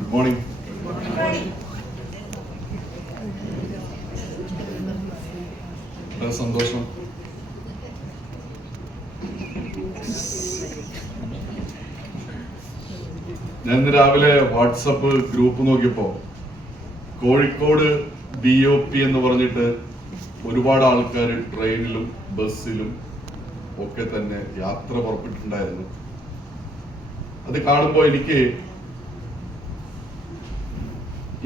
Good morning. വളരെ സന്തോഷം. ഞാൻ ഇന്ന് രാവിലെ വാട്സപ്പ് ഗ്രൂപ്പ് നോക്കിയപ്പോ കോഴിക്കോട് BOP എന്ന് പറഞ്ഞിട്ട് ഒരുപാട് ആൾക്കാർ ട്രെയിനിലും ബസ്സിലും ഒക്കെ തന്നെ യാത്ര പുറപ്പെട്ടിട്ടുണ്ടായിരുന്നു. അത് കാണുമ്പോൾ എനിക്ക്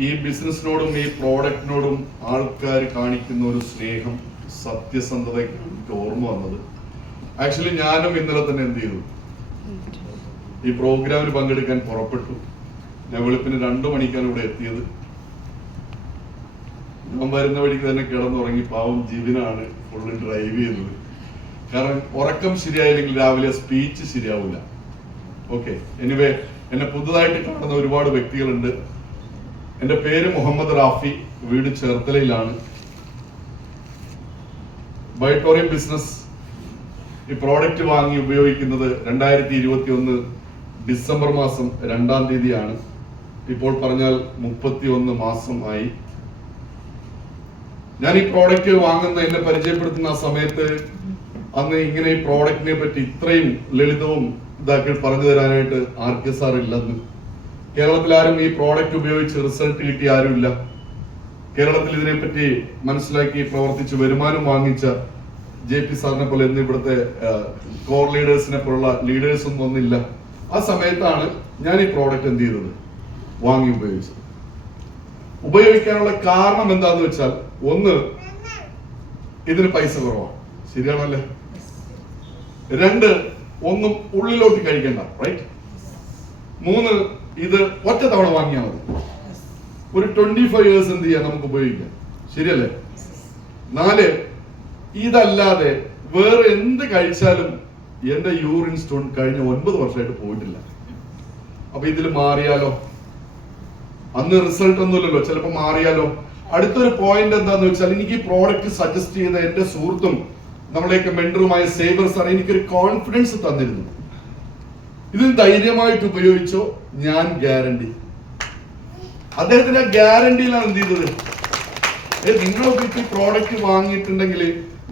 ഈ ബിസിനസിനോടും ഈ പ്രോഡക്റ്റിനോടും ആൾക്കാർ കാണിക്കുന്ന ഒരു സ്നേഹം, സത്യസന്ധത എനിക്ക് ഓർമ്മ വന്നത്. ആക്ച്വലി ഞാനും ഇന്നലെ തന്നെ എന്ത് ചെയ്തു, ഈ പ്രോഗ്രാമിൽ പങ്കെടുക്കാൻ പുറപ്പെട്ടു. ഞാൻ വെളുപ്പിന് 2 മണിക്കാണ് ഇവിടെ എത്തിയത്. ഞാൻ വരുന്ന വഴിക്ക് തന്നെ കിടന്നുറങ്ങി. പാവം ജിബിനാണ് ഫുള്ള് ഡ്രൈവ് ചെയ്തത്. കാരണം ഉറക്കം ശരിയായില്ലെങ്കിൽ രാവിലെ സ്പീച്ച് ശരിയാവില്ല. ഓക്കെ, എനിവേ എന്നെ പുതുതായിട്ട് കാണുന്ന ഒരുപാട് വ്യക്തികളുണ്ട്. എൻ്റെ പേര് മുഹമ്മദ് റാഫി, വീട് ചേർത്തലയിലാണ്. ബയോട്ടോറിയം ബിസിനസ് ഈ പ്രോഡക്റ്റ് വാങ്ങി ഉപയോഗിക്കുന്നത് 2021 ഡിസംബർ മാസം 2-ാം തീയതിയാണ്. ഇപ്പോൾ പറഞ്ഞാൽ 31 മാസം ആയി. ഞാൻ ഈ പ്രോഡക്റ്റ് വാങ്ങുന്ന, എന്നെ പരിചയപ്പെടുത്തുന്ന ആ സമയത്ത് അന്ന് ഇങ്ങനെ ഈ പ്രോഡക്റ്റിനെ പറ്റി ഇത്രയും ലളിതവും ഇതാക്കി പറഞ്ഞു തരാനായിട്ട് RK സാർ ഇല്ലെന്ന്. കേരളത്തിൽ ആരും ഈ പ്രോഡക്റ്റ് ഉപയോഗിച്ച് റിസൾട്ട് കിട്ടിയ ആരുമില്ല. കേരളത്തിൽ ഇതിനെപ്പറ്റി മനസ്സിലാക്കി പ്രവർത്തിച്ച് വരുമാനം വാങ്ങിച്ച JP സാറിനെ പോലെ ഇന്ന് ഇവിടുത്തെ കോർ ലീഡേഴ്സിനെ പോലുള്ള ലീഡേഴ്സ് ഒന്നും ഒന്നില്ല. ആ സമയത്താണ് ഞാൻ ഈ പ്രോഡക്റ്റ് എന്ത് ചെയ്തത്, വാങ്ങി ഉപയോഗിച്ചത്. ഉപയോഗിക്കാനുള്ള കാരണം എന്താന്ന് വെച്ചാൽ, ഒന്ന്, ഇതിന് പൈസ കുറവാണ്, ശരിയാണല്ലേ. 2, ഒന്നും ഉള്ളിലോട്ട് കഴിക്കണ്ട, റൈറ്റ്. 3, ഇത് ഒറ്റ തവണ വാങ്ങിയാൽ മതി. ഒരു 25 years എന്ത് ചെയ്യാം, നമുക്ക് ഉപയോഗിക്കാം, ശരിയല്ലേ. 4, ഇതല്ലാതെ വേറെ എന്ത് കഴിച്ചാലും എന്റെ യൂറിൻ സ്റ്റോൺ കഴിഞ്ഞ 9 വർഷമായിട്ട് പോയിട്ടില്ല. അപ്പൊ ഇതിൽ മാറിയാലോ? അന്ന് റിസൾട്ട് ഒന്നുമില്ലല്ലോ, ചിലപ്പോൾ മാറിയാലോ. അടുത്തൊരു പോയിന്റ് എന്താന്ന് വെച്ചാൽ, എനിക്ക് ഈ പ്രോഡക്റ്റ് സജസ്റ്റ് ചെയ്ത എന്റെ സുഹൃത്തും നമ്മളെയൊക്കെ മെന്ററുമായ സേവർ സാർ എനിക്കൊരു കോൺഫിഡൻസ് തന്നിരുന്നു. ഇത് ധൈര്യമായിട്ട് ഉപയോഗിച്ചോ, ഞാൻ ഗ്യാരണ്ടി. അദ്ദേഹത്തിന്റെ ഗ്യാരണ്ടിയിലാണ് എന്ത് ചെയ്തത്. നിങ്ങളൊക്കെ ഈ പ്രോഡക്റ്റ് വാങ്ങിയിട്ടുണ്ടെങ്കിൽ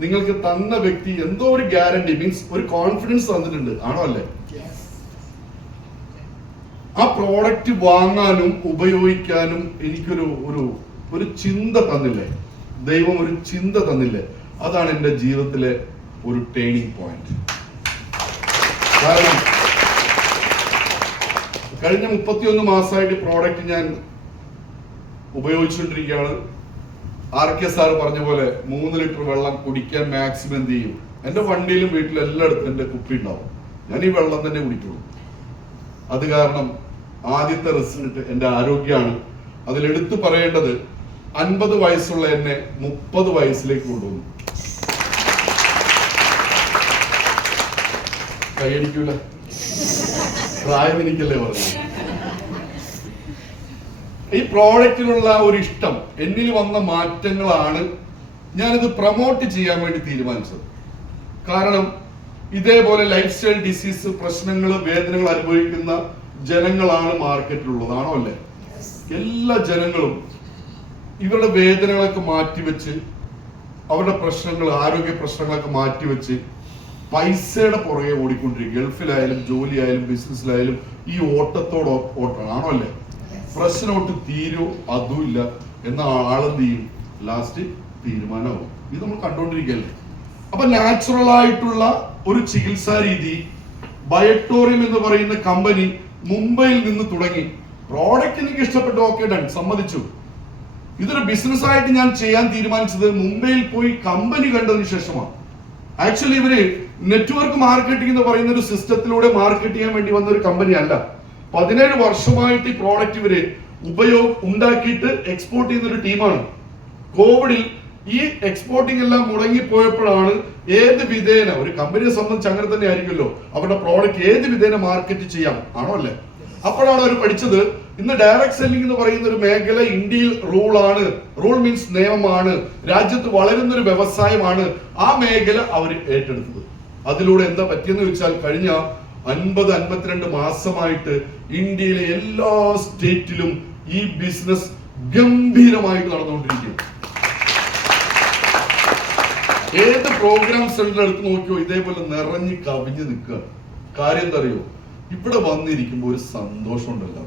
നിങ്ങൾക്ക് തന്ന വ്യക്തി എന്തോ ഒരു ഗ്യാരണ്ടി, മീൻസ് ഒരു കോൺഫിഡൻസ് തന്നിട്ടുണ്ട്, ആണോ അല്ലേ? ആ പ്രോഡക്റ്റ് വാങ്ങാനും ഉപയോഗിക്കാനും എനിക്കൊരു ഒരു ചിന്ത തന്നില്ലേ, ദൈവം ഒരു ചിന്ത തന്നില്ലേ. അതാണ് എൻ്റെ ജീവിതത്തിലെ ഒരു ടേണിംഗ് പോയിന്റ്. കാരണം കഴിഞ്ഞ 31 മാസമായിട്ട് പ്രോഡക്റ്റ് ഞാൻ ഉപയോഗിച്ചുകൊണ്ടിരിക്കുകയാണ്. RK സാർ പറഞ്ഞ പോലെ 3 ലിറ്റർ വെള്ളം കുടിക്കാൻ മാക്സിമം എന്ത് ചെയ്യും. എൻ്റെ വണ്ടിയിലും വീട്ടിലും എല്ലായിടത്തും എൻ്റെ കുപ്പി ഉണ്ടാവും. ഞാൻ ഈ വെള്ളം തന്നെ കുടിക്കുള്ളൂ. അത് കാരണം ആദ്യത്തെ റിസൾട്ട് എൻ്റെ ആരോഗ്യമാണ്. അതിലെടുത്തു പറയേണ്ടത്, 50 വയസ്സുള്ള എന്നെ 30 വയസ്സിലേക്ക് കൊണ്ടുവന്നു. കൈയടിക്കൂല, പ്രായം എനിക്കല്ലേ പറഞ്ഞു. ഈ പ്രോഡക്റ്റിനുള്ള ഒരു ഇഷ്ടം, എന്നിൽ വന്ന മാറ്റങ്ങളാണ് ഞാനിത് പ്രൊമോട്ട് ചെയ്യാൻ വേണ്ടി തീരുമാനിച്ചത്. കാരണം ഇതേപോലെ ലൈഫ് സ്റ്റൈൽ ഡിസീസ്, പ്രശ്നങ്ങൾ, വേദനകൾ അനുഭവിക്കുന്ന ജനങ്ങളാണ് മാർക്കറ്റിലുള്ളത്, ആണോ അല്ലേ? എല്ലാ ജനങ്ങളും ഇവരുടെ വേദനകളൊക്കെ മാറ്റിവെച്ച്, അവരുടെ പ്രശ്നങ്ങൾ, ആരോഗ്യ പ്രശ്നങ്ങളൊക്കെ മാറ്റിവെച്ച് പൈസയുടെ പുറകെ ഓടിക്കൊണ്ടിരിക്കും. ഗൾഫിലായാലും ജോലിയായാലും ബിസിനസ്സിലായാലും ഈ ഓട്ടമാണ്, ആണോ അല്ലേ? പ്രശ്നമൊട്ട് തീരോ അതുമില്ല എന്ന ആളെന്ത് ചെയ്യും, ലാസ്റ്റ് തീരുമാനമാവും. ഇത് നമ്മൾ കണ്ടുകൊണ്ടിരിക്കല്ലേ. അപ്പൊ നാച്ചുറൽ ആയിട്ടുള്ള ഒരു ചികിത്സാ രീതി ബയോട്ടോറിയം എന്ന് പറയുന്ന കമ്പനി മുംബൈയിൽ നിന്ന് തുടങ്ങി. പ്രോഡക്റ്റ് എനിക്ക് ഇഷ്ടപ്പെട്ടു, ഓക്കെ ഡൺ, സമ്മതിച്ചു. ഇതൊരു ബിസിനസ് ആയിട്ട് ഞാൻ ചെയ്യാൻ തീരുമാനിച്ചത് മുംബൈയിൽ പോയി കമ്പനി കണ്ടതിന് ശേഷമാണ്. ആക്ച്വലി ഇവര് നെറ്റ്വർക്ക് മാർക്കറ്റിംഗ് എന്ന് പറയുന്ന ഒരു സിസ്റ്റത്തിലൂടെ മാർക്കറ്റ് ചെയ്യാൻ വേണ്ടി വന്ന ഒരു കമ്പനി അല്ല. 17 വർഷമായിട്ട് ഈ പ്രോഡക്റ്റ് ഇവര് ഉണ്ടാക്കിയിട്ട് എക്സ്പോർട്ട് ചെയ്യുന്ന ഒരു ടീമാണ്. കോവിഡിൽ ഈ എക്സ്പോർട്ടിംഗ് എല്ലാം മുടങ്ങിപ്പോയപ്പോഴാണ് ഏത് വിധേന, ഒരു കമ്പനിയെ സംബന്ധിച്ച് അങ്ങനെ തന്നെ ആയിരിക്കുമല്ലോ, അവരുടെ പ്രോഡക്റ്റ് ഏത് വിധേന മാർക്കറ്റ് ചെയ്യാം, ആണോ അല്ലേ? അപ്പോഴാണ് അവർ പഠിച്ചത്, ഇന്ന് ഡയറക്ട് സെല്ലിംഗ് എന്ന് പറയുന്ന ഒരു മേഖല ഇന്ത്യയിൽ റൂളാണ്. റൂൾ മീൻസ് നിയമമാണ്, രാജ്യത്ത് വളരുന്ന ഒരു വ്യവസായമാണ്. ആ മേഖല അവർ ഏറ്റെടുത്തത്. അതിലൂടെ എന്താ പറ്റിയെന്ന് വെച്ചാൽ, കഴിഞ്ഞ 52 മാസമായിട്ട് ഇന്ത്യയിലെ എല്ലാ സ്റ്റേറ്റിലും ഈ ബിസിനസ് ഗംഭീരമായിട്ട് നടന്നുകൊണ്ടിരിക്കും. ഏത് പ്രോഗ്രാം സെന്റർ എടുത്ത് നോക്കിയോ ഇതേപോലെ നിറഞ്ഞു കവിഞ്ഞു നിൽക്കുക. കാര്യം എന്താ അറിയോ, ഇവിടെ വന്നിരിക്കുമ്പോൾ ഒരു സന്തോഷം ഉണ്ടല്ലോ.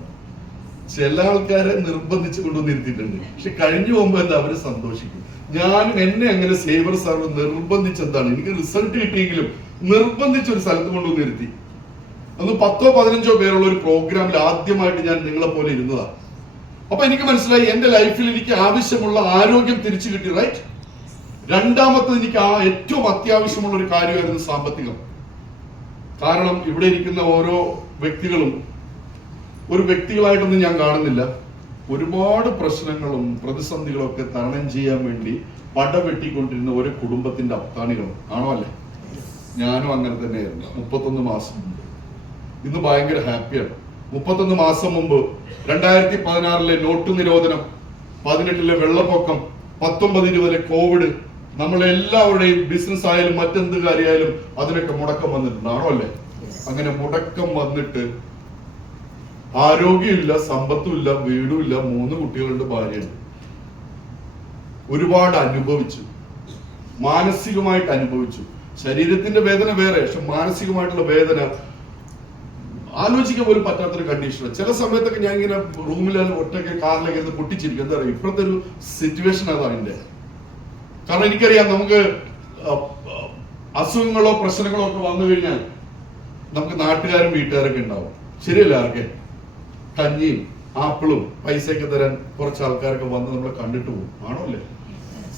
ചില ആൾക്കാരെ നിർബന്ധിച്ച് കൊണ്ടുവന്നിരുത്തിയിട്ടുണ്ട്, പക്ഷെ കഴിഞ്ഞു പോകുമ്പോ എന്താ അവര് സന്തോഷിക്കും. എന്നെ അങ്ങനെ സേവർ സാർ നിർബന്ധിച്ചെന്താണ്, എനിക്ക് റിസൾട്ട് കിട്ടിയെങ്കിലും നിർബന്ധിച്ച് ഒരു സ്ഥലത്ത് കൊണ്ടുവന്നിരുത്തി. അന്ന് 10-15 പേരുള്ള ഒരു പ്രോഗ്രാമിൽ ആദ്യമായിട്ട് ഞാൻ നിങ്ങളെ പോലെ ഇരുന്നതാ. അപ്പൊ എനിക്ക് മനസ്സിലായി എന്റെ ലൈഫിൽ എനിക്ക് ആവശ്യമുള്ള ആരോഗ്യം തിരിച്ചു കിട്ടി. റൈറ്റ്. രണ്ടാമത്തത് എനിക്ക് ഏറ്റവും അത്യാവശ്യമുള്ള ഒരു കാര്യമായിരുന്നു സാമ്പത്തികം. കാരണം ഇവിടെ ഇരിക്കുന്ന ഓരോ വ്യക്തികളും ഒരു വ്യക്തികളായിട്ടൊന്നും ഞാൻ കാണുന്നില്ല. ഒരുപാട് പ്രശ്നങ്ങളും പ്രതിസന്ധികളും ഒക്കെ തരണം ചെയ്യാൻ വേണ്ടി പടവെട്ടിക്കൊണ്ടിരുന്ന ഒരു കുടുംബത്തിന്റെ അത്താണികൾ ആണോ അല്ലേ? ഞാനും അങ്ങനെ തന്നെയായിരുന്നു 31 മാസം മുമ്പ്. ഇന്ന് ഭയങ്കര ഹാപ്പിയാണ്. 31 മാസം മുമ്പ് 2016 നോട്ട് നിരോധനം, 18 വെള്ളപ്പൊക്കം, 19-20 കോവിഡ്, നമ്മളെല്ലാവരുടെയും ബിസിനസ് ആയാലും മറ്റെന്ത് കാര്യമായാലും അതിനൊക്കെ മുടക്കം വന്നിട്ടുണ്ട് ആണോ അല്ലേ? അങ്ങനെ മുടക്കം വന്നിട്ട് ആരോഗ്യമില്ല, സമ്പത്തുമില്ല, വീടുമില്ല, 3 കുട്ടികളുണ്ട്, ഭാര്യയുണ്ട്. ഒരുപാട് അനുഭവിച്ചു, മാനസികമായിട്ട് അനുഭവിച്ചു. ശരീരത്തിന്റെ വേദന വേറെ, പക്ഷെ മാനസികമായിട്ടുള്ള വേദന ആലോചിക്കാൻ പോലും പറ്റാത്തൊരു കണ്ടീഷൻ. ചില സമയത്തൊക്കെ ഞാൻ ഇങ്ങനെ റൂമിൽ ഒറ്റയ്ക്ക് കാറിലേക്ക് ഇരുന്ന് പൊട്ടിച്ചിരിക്കും. എന്താ പറയുക, ഇപ്പോഴത്തെ ഒരു സിറ്റുവേഷൻ അതാണ് അതിന്റെ. കാരണം എനിക്കറിയാം നമുക്ക് അസുഖങ്ങളോ പ്രശ്നങ്ങളോ ഒക്കെ വന്നു കഴിഞ്ഞാൽ നമുക്ക് നാട്ടുകാരും വീട്ടുകാരൊക്കെ ഉണ്ടാവും. ശരിയല്ല? ആർക്കെ കഞ്ഞിയും ആപ്പിളും പൈസയൊക്കെ തരാൻ കുറച്ച് ആൾക്കാരൊക്കെ വന്ന് നമ്മളെ കണ്ടിട്ട് പോകും ആണോ അല്ലേ?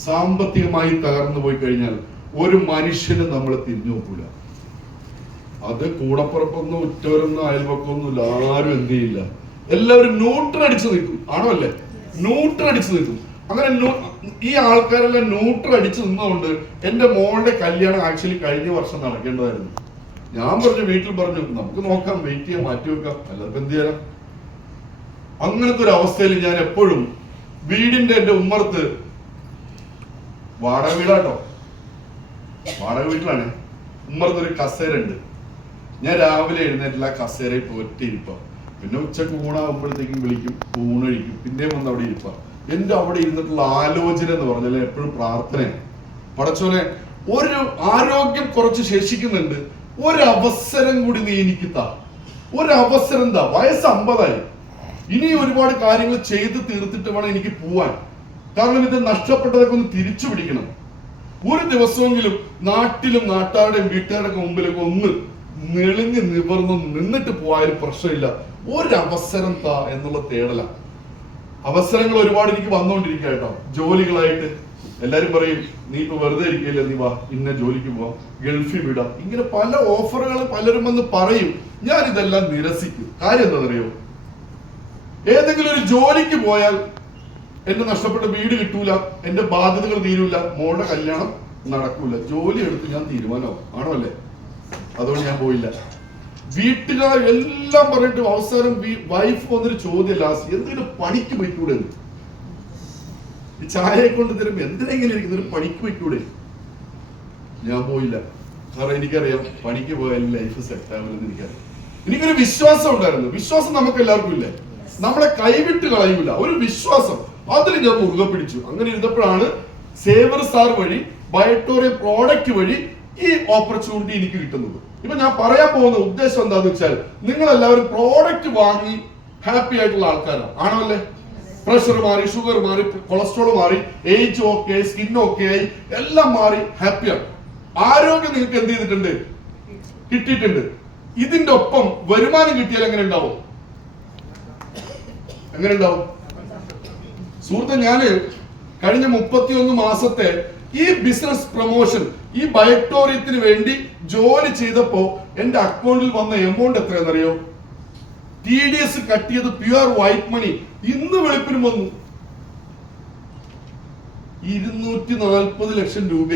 സാമ്പത്തികമായി തകർന്നു പോയി കഴിഞ്ഞാൽ ഒരു മനുഷ്യന് നമ്മൾ തിരിഞ്ഞു നോക്കൂല. അത് കൂടപ്പുറപ്പൊന്നും ഉറ്റവരൊന്നും അയൽവക്കൊന്നുമില്ല, ആരും എന്ത് ചെയ്യില്ല, എല്ലാവരും ന്യൂട്രൽ അടിച്ചു നിൽക്കും ആണോ അല്ലേ? ന്യൂട്രൽ അടിച്ചു നിൽക്കും. അങ്ങനെ ഈ ആൾക്കാരെല്ലാം ന്യൂട്രൽ അടിച്ചു നിന്നുകൊണ്ട് എന്റെ മോളുടെ കല്യാണം ആക്ച്വലി കഴിഞ്ഞ വർഷം നടക്കേണ്ടതായിരുന്നു. ഞാൻ വീട്ടിൽ പറഞ്ഞു നമുക്ക് നോക്കാം, വെയിറ്റ് ചെയ്യാൻ, മാറ്റി വെക്കാം, അല്ലാതെ എന്ത് ചെയ്യാം. അങ്ങനത്തെ ഒരു അവസ്ഥയിൽ ഞാൻ എപ്പോഴും വീടിന്റെ എന്റെ ഉമ്മർത്ത്, വാടക വീടാട്ടോ, വാടക വീട്ടിലാണ്, ഉമ്മർത്തൊരു കസേര ഉണ്ട്. ഞാൻ രാവിലെ എഴുന്നേറ്റില്ല, കസേരയിൽ പോറ്റിരിപ്പ. പിന്നെ ഉച്ചക്ക് ഊണാകുമ്പോഴത്തേക്കും വിളിക്കും, ഊണഴിക്കും, പിന്നെയും വന്ന് അവിടെ ഇരിപ്പ. എന്റെ അവിടെ ഇരുന്നിട്ടുള്ള ആലോചന എന്ന് പറഞ്ഞാൽ എപ്പോഴും പ്രാർത്ഥനയാണ്. പടച്ചോനെ, ഒരു ആരോഗ്യം കുറച്ച് ശേഷിക്കുന്നുണ്ട്, ഒരവസരം കൂടി നീ എനിക്ക് താ, ഒരവസരം താ. വയസ്സ് 50ആയി, ഇനി ഒരുപാട് കാര്യങ്ങൾ ചെയ്ത് തീർത്തിട്ട് വേണം എനിക്ക് പോവാൻ. കാരണം ഇത് നഷ്ടപ്പെട്ടതൊക്കെ ഒന്ന് തിരിച്ചു പിടിക്കണം. ഒരു ദിവസമെങ്കിലും നാട്ടിലും നാട്ടുകാരുടെയും വീട്ടുകാരുടെ മുമ്പിലൊക്കെ ഒന്ന് നെളിഞ്ഞ് നിവർന്ന് നിന്നിട്ട് പോയാലും പ്രശ്നമില്ല. ഒരവസരം താ എന്നുള്ള തേടല. അവസരങ്ങൾ ഒരുപാട് എനിക്ക് വന്നുകൊണ്ടിരിക്കുക കേട്ടോ. ജോലികളായിട്ട് എല്ലാരും പറയും നീ ഇപ്പൊ വെറുതെ ഇരിക്കില്ല, നീ വാ ഇന്ന ജോലിക്ക് പോവാം, ഗൾഫിൽ വിടാം, ഇങ്ങനെ പല ഓഫറുകൾ പലരും വന്ന് പറയും. ഞാൻ ഇതെല്ലാം നിരസിക്കും. കാര്യം എന്താണെന്നറിയോ, ഏതെങ്കിലും ഒരു ജോലിക്ക് പോയാൽ എന്റെ നഷ്ടപ്പെട്ട വീട് കിട്ടൂല, എന്റെ ബാധ്യതകൾ തീരൂല, മോളുടെ കല്യാണം നടക്കൂല. ജോലി എടുത്ത് ഞാൻ തീരുമാനമാവും ആണോ അല്ലേ? അതുകൊണ്ട് ഞാൻ പോയില്ല. വീട്ടുകാർ എല്ലാം പറഞ്ഞിട്ട് അവസാനം വൈഫ് വന്നൊരു ചോദ്യം ലാസ്റ്റ്, എന്തെങ്കിലും പണിക്ക് പോയിക്കൂടെ? ഈ ചായയെ കൊണ്ട് തരുമ്പോ എന്തിനെങ്കിലും ഇരിക്കുന്ന ഒരു പണിക്ക് പോയിക്കൂടെ? ഞാൻ പോയില്ല. കാരണം എനിക്കറിയാം പണിക്ക് പോയാലും ലൈഫ് സെറ്റ് ആവില്ലെന്ന് എനിക്കറിയാം. എനിക്കൊരു വിശ്വാസം ഉണ്ടായിരുന്നു. വിശ്വാസം നമുക്ക് എല്ലാവർക്കും ഇല്ലേ? നമ്മളെ കൈവിട്ട് കളയൂല, ഒരു വിശ്വാസം. അതിൽ ഞാൻ മുറുകെ പിടിച്ചു. അങ്ങനെ ഇരുന്നപ്പോഴാണ് സേവർ സാർ വഴി, ബയോട്ടോറിയം പ്രോഡക്റ്റ് വഴി ഈ ഓപ്പർച്യൂണിറ്റി എനിക്ക് കിട്ടുന്നത്. ഇപ്പൊ ഞാൻ പറയാൻ പോകുന്ന ഉദ്ദേശം എന്താന്ന് വെച്ചാൽ, നിങ്ങൾ എല്ലാവരും പ്രോഡക്റ്റ് വാങ്ങി ഹാപ്പി ആയിട്ടുള്ള ആൾക്കാരാണ് ആണോ അല്ലേ? പ്രഷർ മാറി, ഷുഗർ മാറി, കൊളസ്ട്രോൾ മാറി, ഏജ് ഓക്കെ, സ്കിൻ ഓക്കെ ആയി, എല്ലാം മാറി, ഹാപ്പിയാണ്. ആരോഗ്യം നിങ്ങൾക്ക് എന്ത് ചെയ്തിട്ടുണ്ട്? കിട്ടിയിട്ടുണ്ട്. ഇതിന്റെ ഒപ്പം വരുമാനം കിട്ടിയാൽ എങ്ങനെ ഉണ്ടാവും? എങ്ങനെ ഉണ്ടാവും? സുഹൃത്തെ, ഞാന് കഴിഞ്ഞ 31 മാസത്തെ ഈ ബിസിനസ് പ്രൊമോഷൻ, ഈ ബയോട്ടോറിയത്തിന് വേണ്ടി ജോലി ചെയ്തപ്പോ എന്റെ അക്കൗണ്ടിൽ വന്ന എമൗണ്ട് എത്രയെന്നറിയോ? TDS കട്ട് ചെയ്ത് പ്യുവർ വൈറ്റ് മണി ഇന്ന് വെളുപ്പിനും വന്നു 240 ലക്ഷം രൂപ.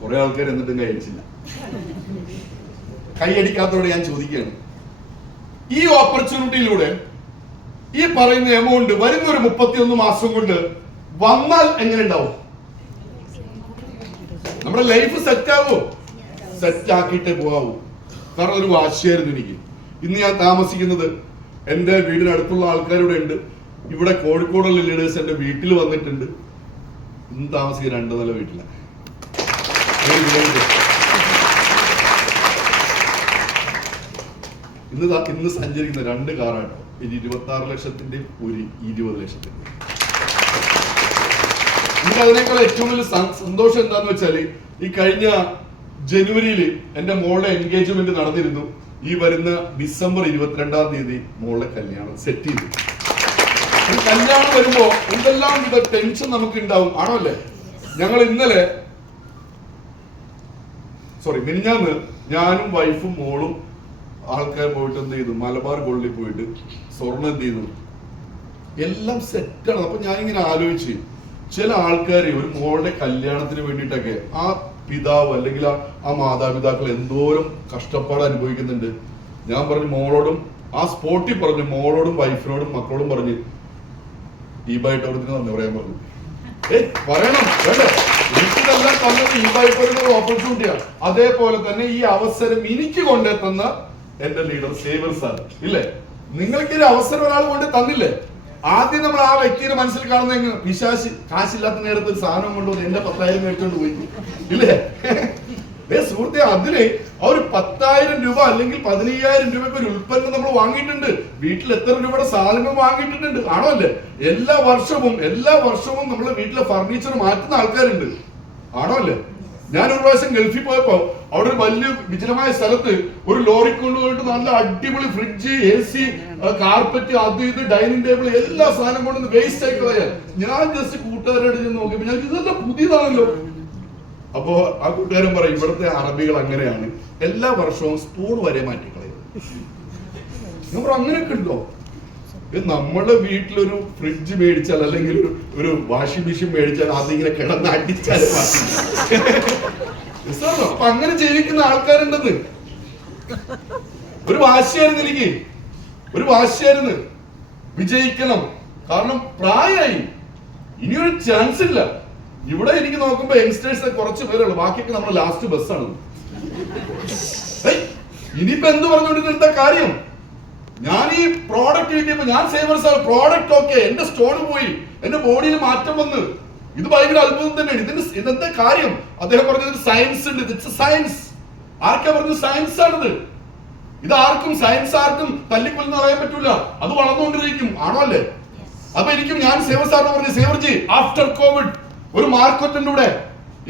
കുറെ ആൾക്കാർ എന്നിട്ടും കൈയടിച്ചില്ല. കൈയടിക്കാത്തതോടെ ഞാൻ ചോദിക്കുകയാണ്, ഈ ഓപ്പർച്യൂണിറ്റിയിലൂടെ ഈ പറയുന്ന എമൗണ്ട് വരുന്ന ഒരു 31 മാസം കൊണ്ട് വന്നാൽ എങ്ങനെ ഉണ്ടാവും? നമ്മുടെ ലൈഫ് സെറ്റ് ആവോ? സെറ്റ് ആക്കിയിട്ടേ പോകാവൂ. കാരണം ഒരു വാശിയായിരുന്നു എനിക്ക്. ഇന്ന് ഞാൻ താമസിക്കുന്നത് എന്റെ വീടിനടുത്തുള്ള ആൾക്കാരുടെ ഉണ്ട്. ഇവിടെ കോഴിക്കോടുള്ള ലീഡേഴ്സ് എന്റെ വീട്ടിൽ വന്നിട്ടുണ്ട്. ഇന്ന് താമസിക്കുന്ന 2 നില വീട്ടിലാണ്. ഇന്ന് സഞ്ചരിക്കുന്ന 2 കാറാട്ടോ. ഇനി 26 ലക്ഷത്തിന്റെ ഒരു 20 ലക്ഷത്തിന്റെ. എനിക്ക് അതിനേക്കാൾ ഏറ്റവും വലിയ സന്തോഷം എന്താന്ന് വെച്ചാല് ഈ കഴിഞ്ഞ ജനുവരിയിൽ എന്റെ മോളുടെ എൻഗേജ്മെന്റ് നടന്നിരുന്നു. ഈ വരുന്ന ഡിസംബർ 22-ാം തീയതി മോളുടെ കല്യാണം സെറ്റ് ചെയ്തു. ഒരു കല്യാണം വരുമ്പോ എന്തെല്ലാം ടെൻഷൻ നമുക്ക് ഉണ്ടാവും, ആണോ അല്ലേ? ഞങ്ങൾ മിനിഞ്ഞാന്ന് ഞാനും വൈഫും മോളും ആൾക്കാർ പോയിട്ട് എന്ത് ചെയ്തു, മലബാർ ഗോൾഡിൽ പോയിട്ട് സ്വർണ്ണം എന്ത് ചെയ്തു, എല്ലാം സെറ്റാണ്. അപ്പൊ ഞാനിങ്ങനെ ആലോചിച്ച്, ചില ആൾക്കാർ ഒരു മോളുടെ കല്യാണത്തിന് വേണ്ടിയിട്ടൊക്കെ ആ പിതാവ് അല്ലെങ്കിൽ ആ മാതാപിതാക്കൾ എന്തോരം കഷ്ടപ്പാട് അനുഭവിക്കുന്നുണ്ട്. ഞാൻ പറഞ്ഞു മോളോടും, ആ സ്പോട്ടിൽ പറഞ്ഞു മോളോടും വൈഫിനോടും മക്കളോടും പറഞ്ഞു ഈ ബൈട്ടോടത്തിന് നന്ദി പറയാൻ പറഞ്ഞു. പറയണം വേണ്ടേ? എനിക്കിതെല്ലാം തന്നത് ഈ ബൈട്ടോടുന്ന ഓപ്പർച്യൂണിറ്റിയാണ്. അതേപോലെ തന്നെ ഈ അവസരം എനിക്ക് കൊണ്ടെത്തുന്ന എന്റെ ലീഡർ സേവർ സാർ ഇല്ലേ, നിങ്ങൾക്ക് ഒരു അവസരം ഒരാൾ കൊണ്ട് തന്നില്ലേ? ആദ്യം നമ്മൾ ആ വ്യക്തിയുടെ മനസ്സിൽ കാണുന്ന പിശാച് കാശില്ലാത്ത നേരത്തെ ഒരു സാധനം കൊണ്ടുവന്ന് എന്റെ 10,000 മേടിച്ചോണ്ട് പോയി ഇല്ലേ? സുഹൃത്തെ, അതിന് ആ ഒരു 10,000 രൂപ അല്ലെങ്കിൽ 15,000 രൂപയ്ക്ക് ഒരു ഉൽപ്പന്നം നമ്മൾ വാങ്ങിയിട്ടുണ്ട്. വീട്ടിൽ എത്ര രൂപയുടെ സാധനങ്ങൾ വാങ്ങിയിട്ടുണ്ട്, ആണോ അല്ലേ? എല്ലാ വർഷവും നമ്മളെ വീട്ടിലെ ഫർണിച്ചർ മാറ്റുന്ന ആൾക്കാരുണ്ട്, ആണോ അല്ലേ? ഞാൻ ഒരു പ്രാവശ്യം ഗൾഫിൽ പോയപ്പോ അവിടെ ഒരു വലിയ വിജനമായ സ്ഥലത്ത് ഒരു ലോറി കൊണ്ടുപോയിട്ട് നല്ല അടിപൊളി ഫ്രിഡ്ജ്, AC, കാർപ്പറ്റ്, അത് ഇത് ഡൈനിങ് ടേബിൾ എല്ലാ സാധനം കൊണ്ടൊന്ന് വേസ്റ്റ് ആയി കളയാ. ഞാൻ ജസ്റ്റ് കൂട്ടുകാരോട് ചെന്ന് നോക്കിയപ്പോ ഞാൻ ഇതെല്ലാം പുതിയതാണല്ലോ. അപ്പോ ആ കൂട്ടുകാരൻ പറയും ഇവിടുത്തെ അറബികൾ അങ്ങനെയാണ്, എല്ലാ വർഷവും സ്പൂൺ വരെ മാറ്റിക്കളയും. നമ്മൾ അങ്ങനെയൊക്കെ ഉണ്ടോ? നമ്മുടെ വീട്ടിലൊരു ഫ്രിഡ്ജ് മേടിച്ചാൽ അല്ലെങ്കിൽ ഒരു വാഷിംഗ് മെഷീൻ മേടിച്ചാൽ അതിങ്ങനെ കിടന്ന് അടിച്ചാൽ അപ്പൊ അങ്ങനെ ജീവിക്കുന്ന ആൾക്കാരുണ്ടെന്ന്. ഒരു വാശിയായിരുന്നു വിജയിക്കണം. കാരണം പ്രായമായി, ഇനിയൊരു ചാൻസ് ഇല്ല. ഇവിടെ എനിക്ക് നോക്കുമ്പോ യങ്സ്റ്റേഴ്സ് കുറച്ച് പേരുള്ളൂ, ബാക്കിയൊക്കെ നമ്മുടെ ലാസ്റ്റ് ബസ്സാണ്. ഇനിയിപ്പോ എന്ത് പറഞ്ഞുകൊണ്ടിരുന്ന കാര്യം? ഞാൻ ഈ പ്രോഡക്റ്റ് കിട്ടിയപ്പോ ഞാൻ സേവർ സാർ പ്രോഡക്റ്റ് ഓക്കെ, എന്റെ സ്റ്റോൺ പോയി, എന്റെ ബോഡിയിൽ മാറ്റം വന്ന്, ഇത് ഭയങ്കര അത്ഭുതം തന്നെയാണ്. ഇതെന്താ കാര്യം? അദ്ദേഹം പറഞ്ഞത് സയൻസ് ഉണ്ട്. It's science. ആർക്കാ പറഞ്ഞു സയൻസ് ആണിത്? ഇത് ആർക്കും സയൻസ് ആർക്കും തല്ലിക്കൊല്ലെന്ന് പറയാൻ പറ്റൂല. അത് വളർന്നുകൊണ്ടിരിക്കും, ആണോ അല്ലേ? അപ്പൊ ഞാൻ സേവർ സാറിന് പറഞ്ഞു, സേവർജി ആഫ്റ്റർ കോവിഡ് ഒരു മാർക്കറ്റിലൂടെ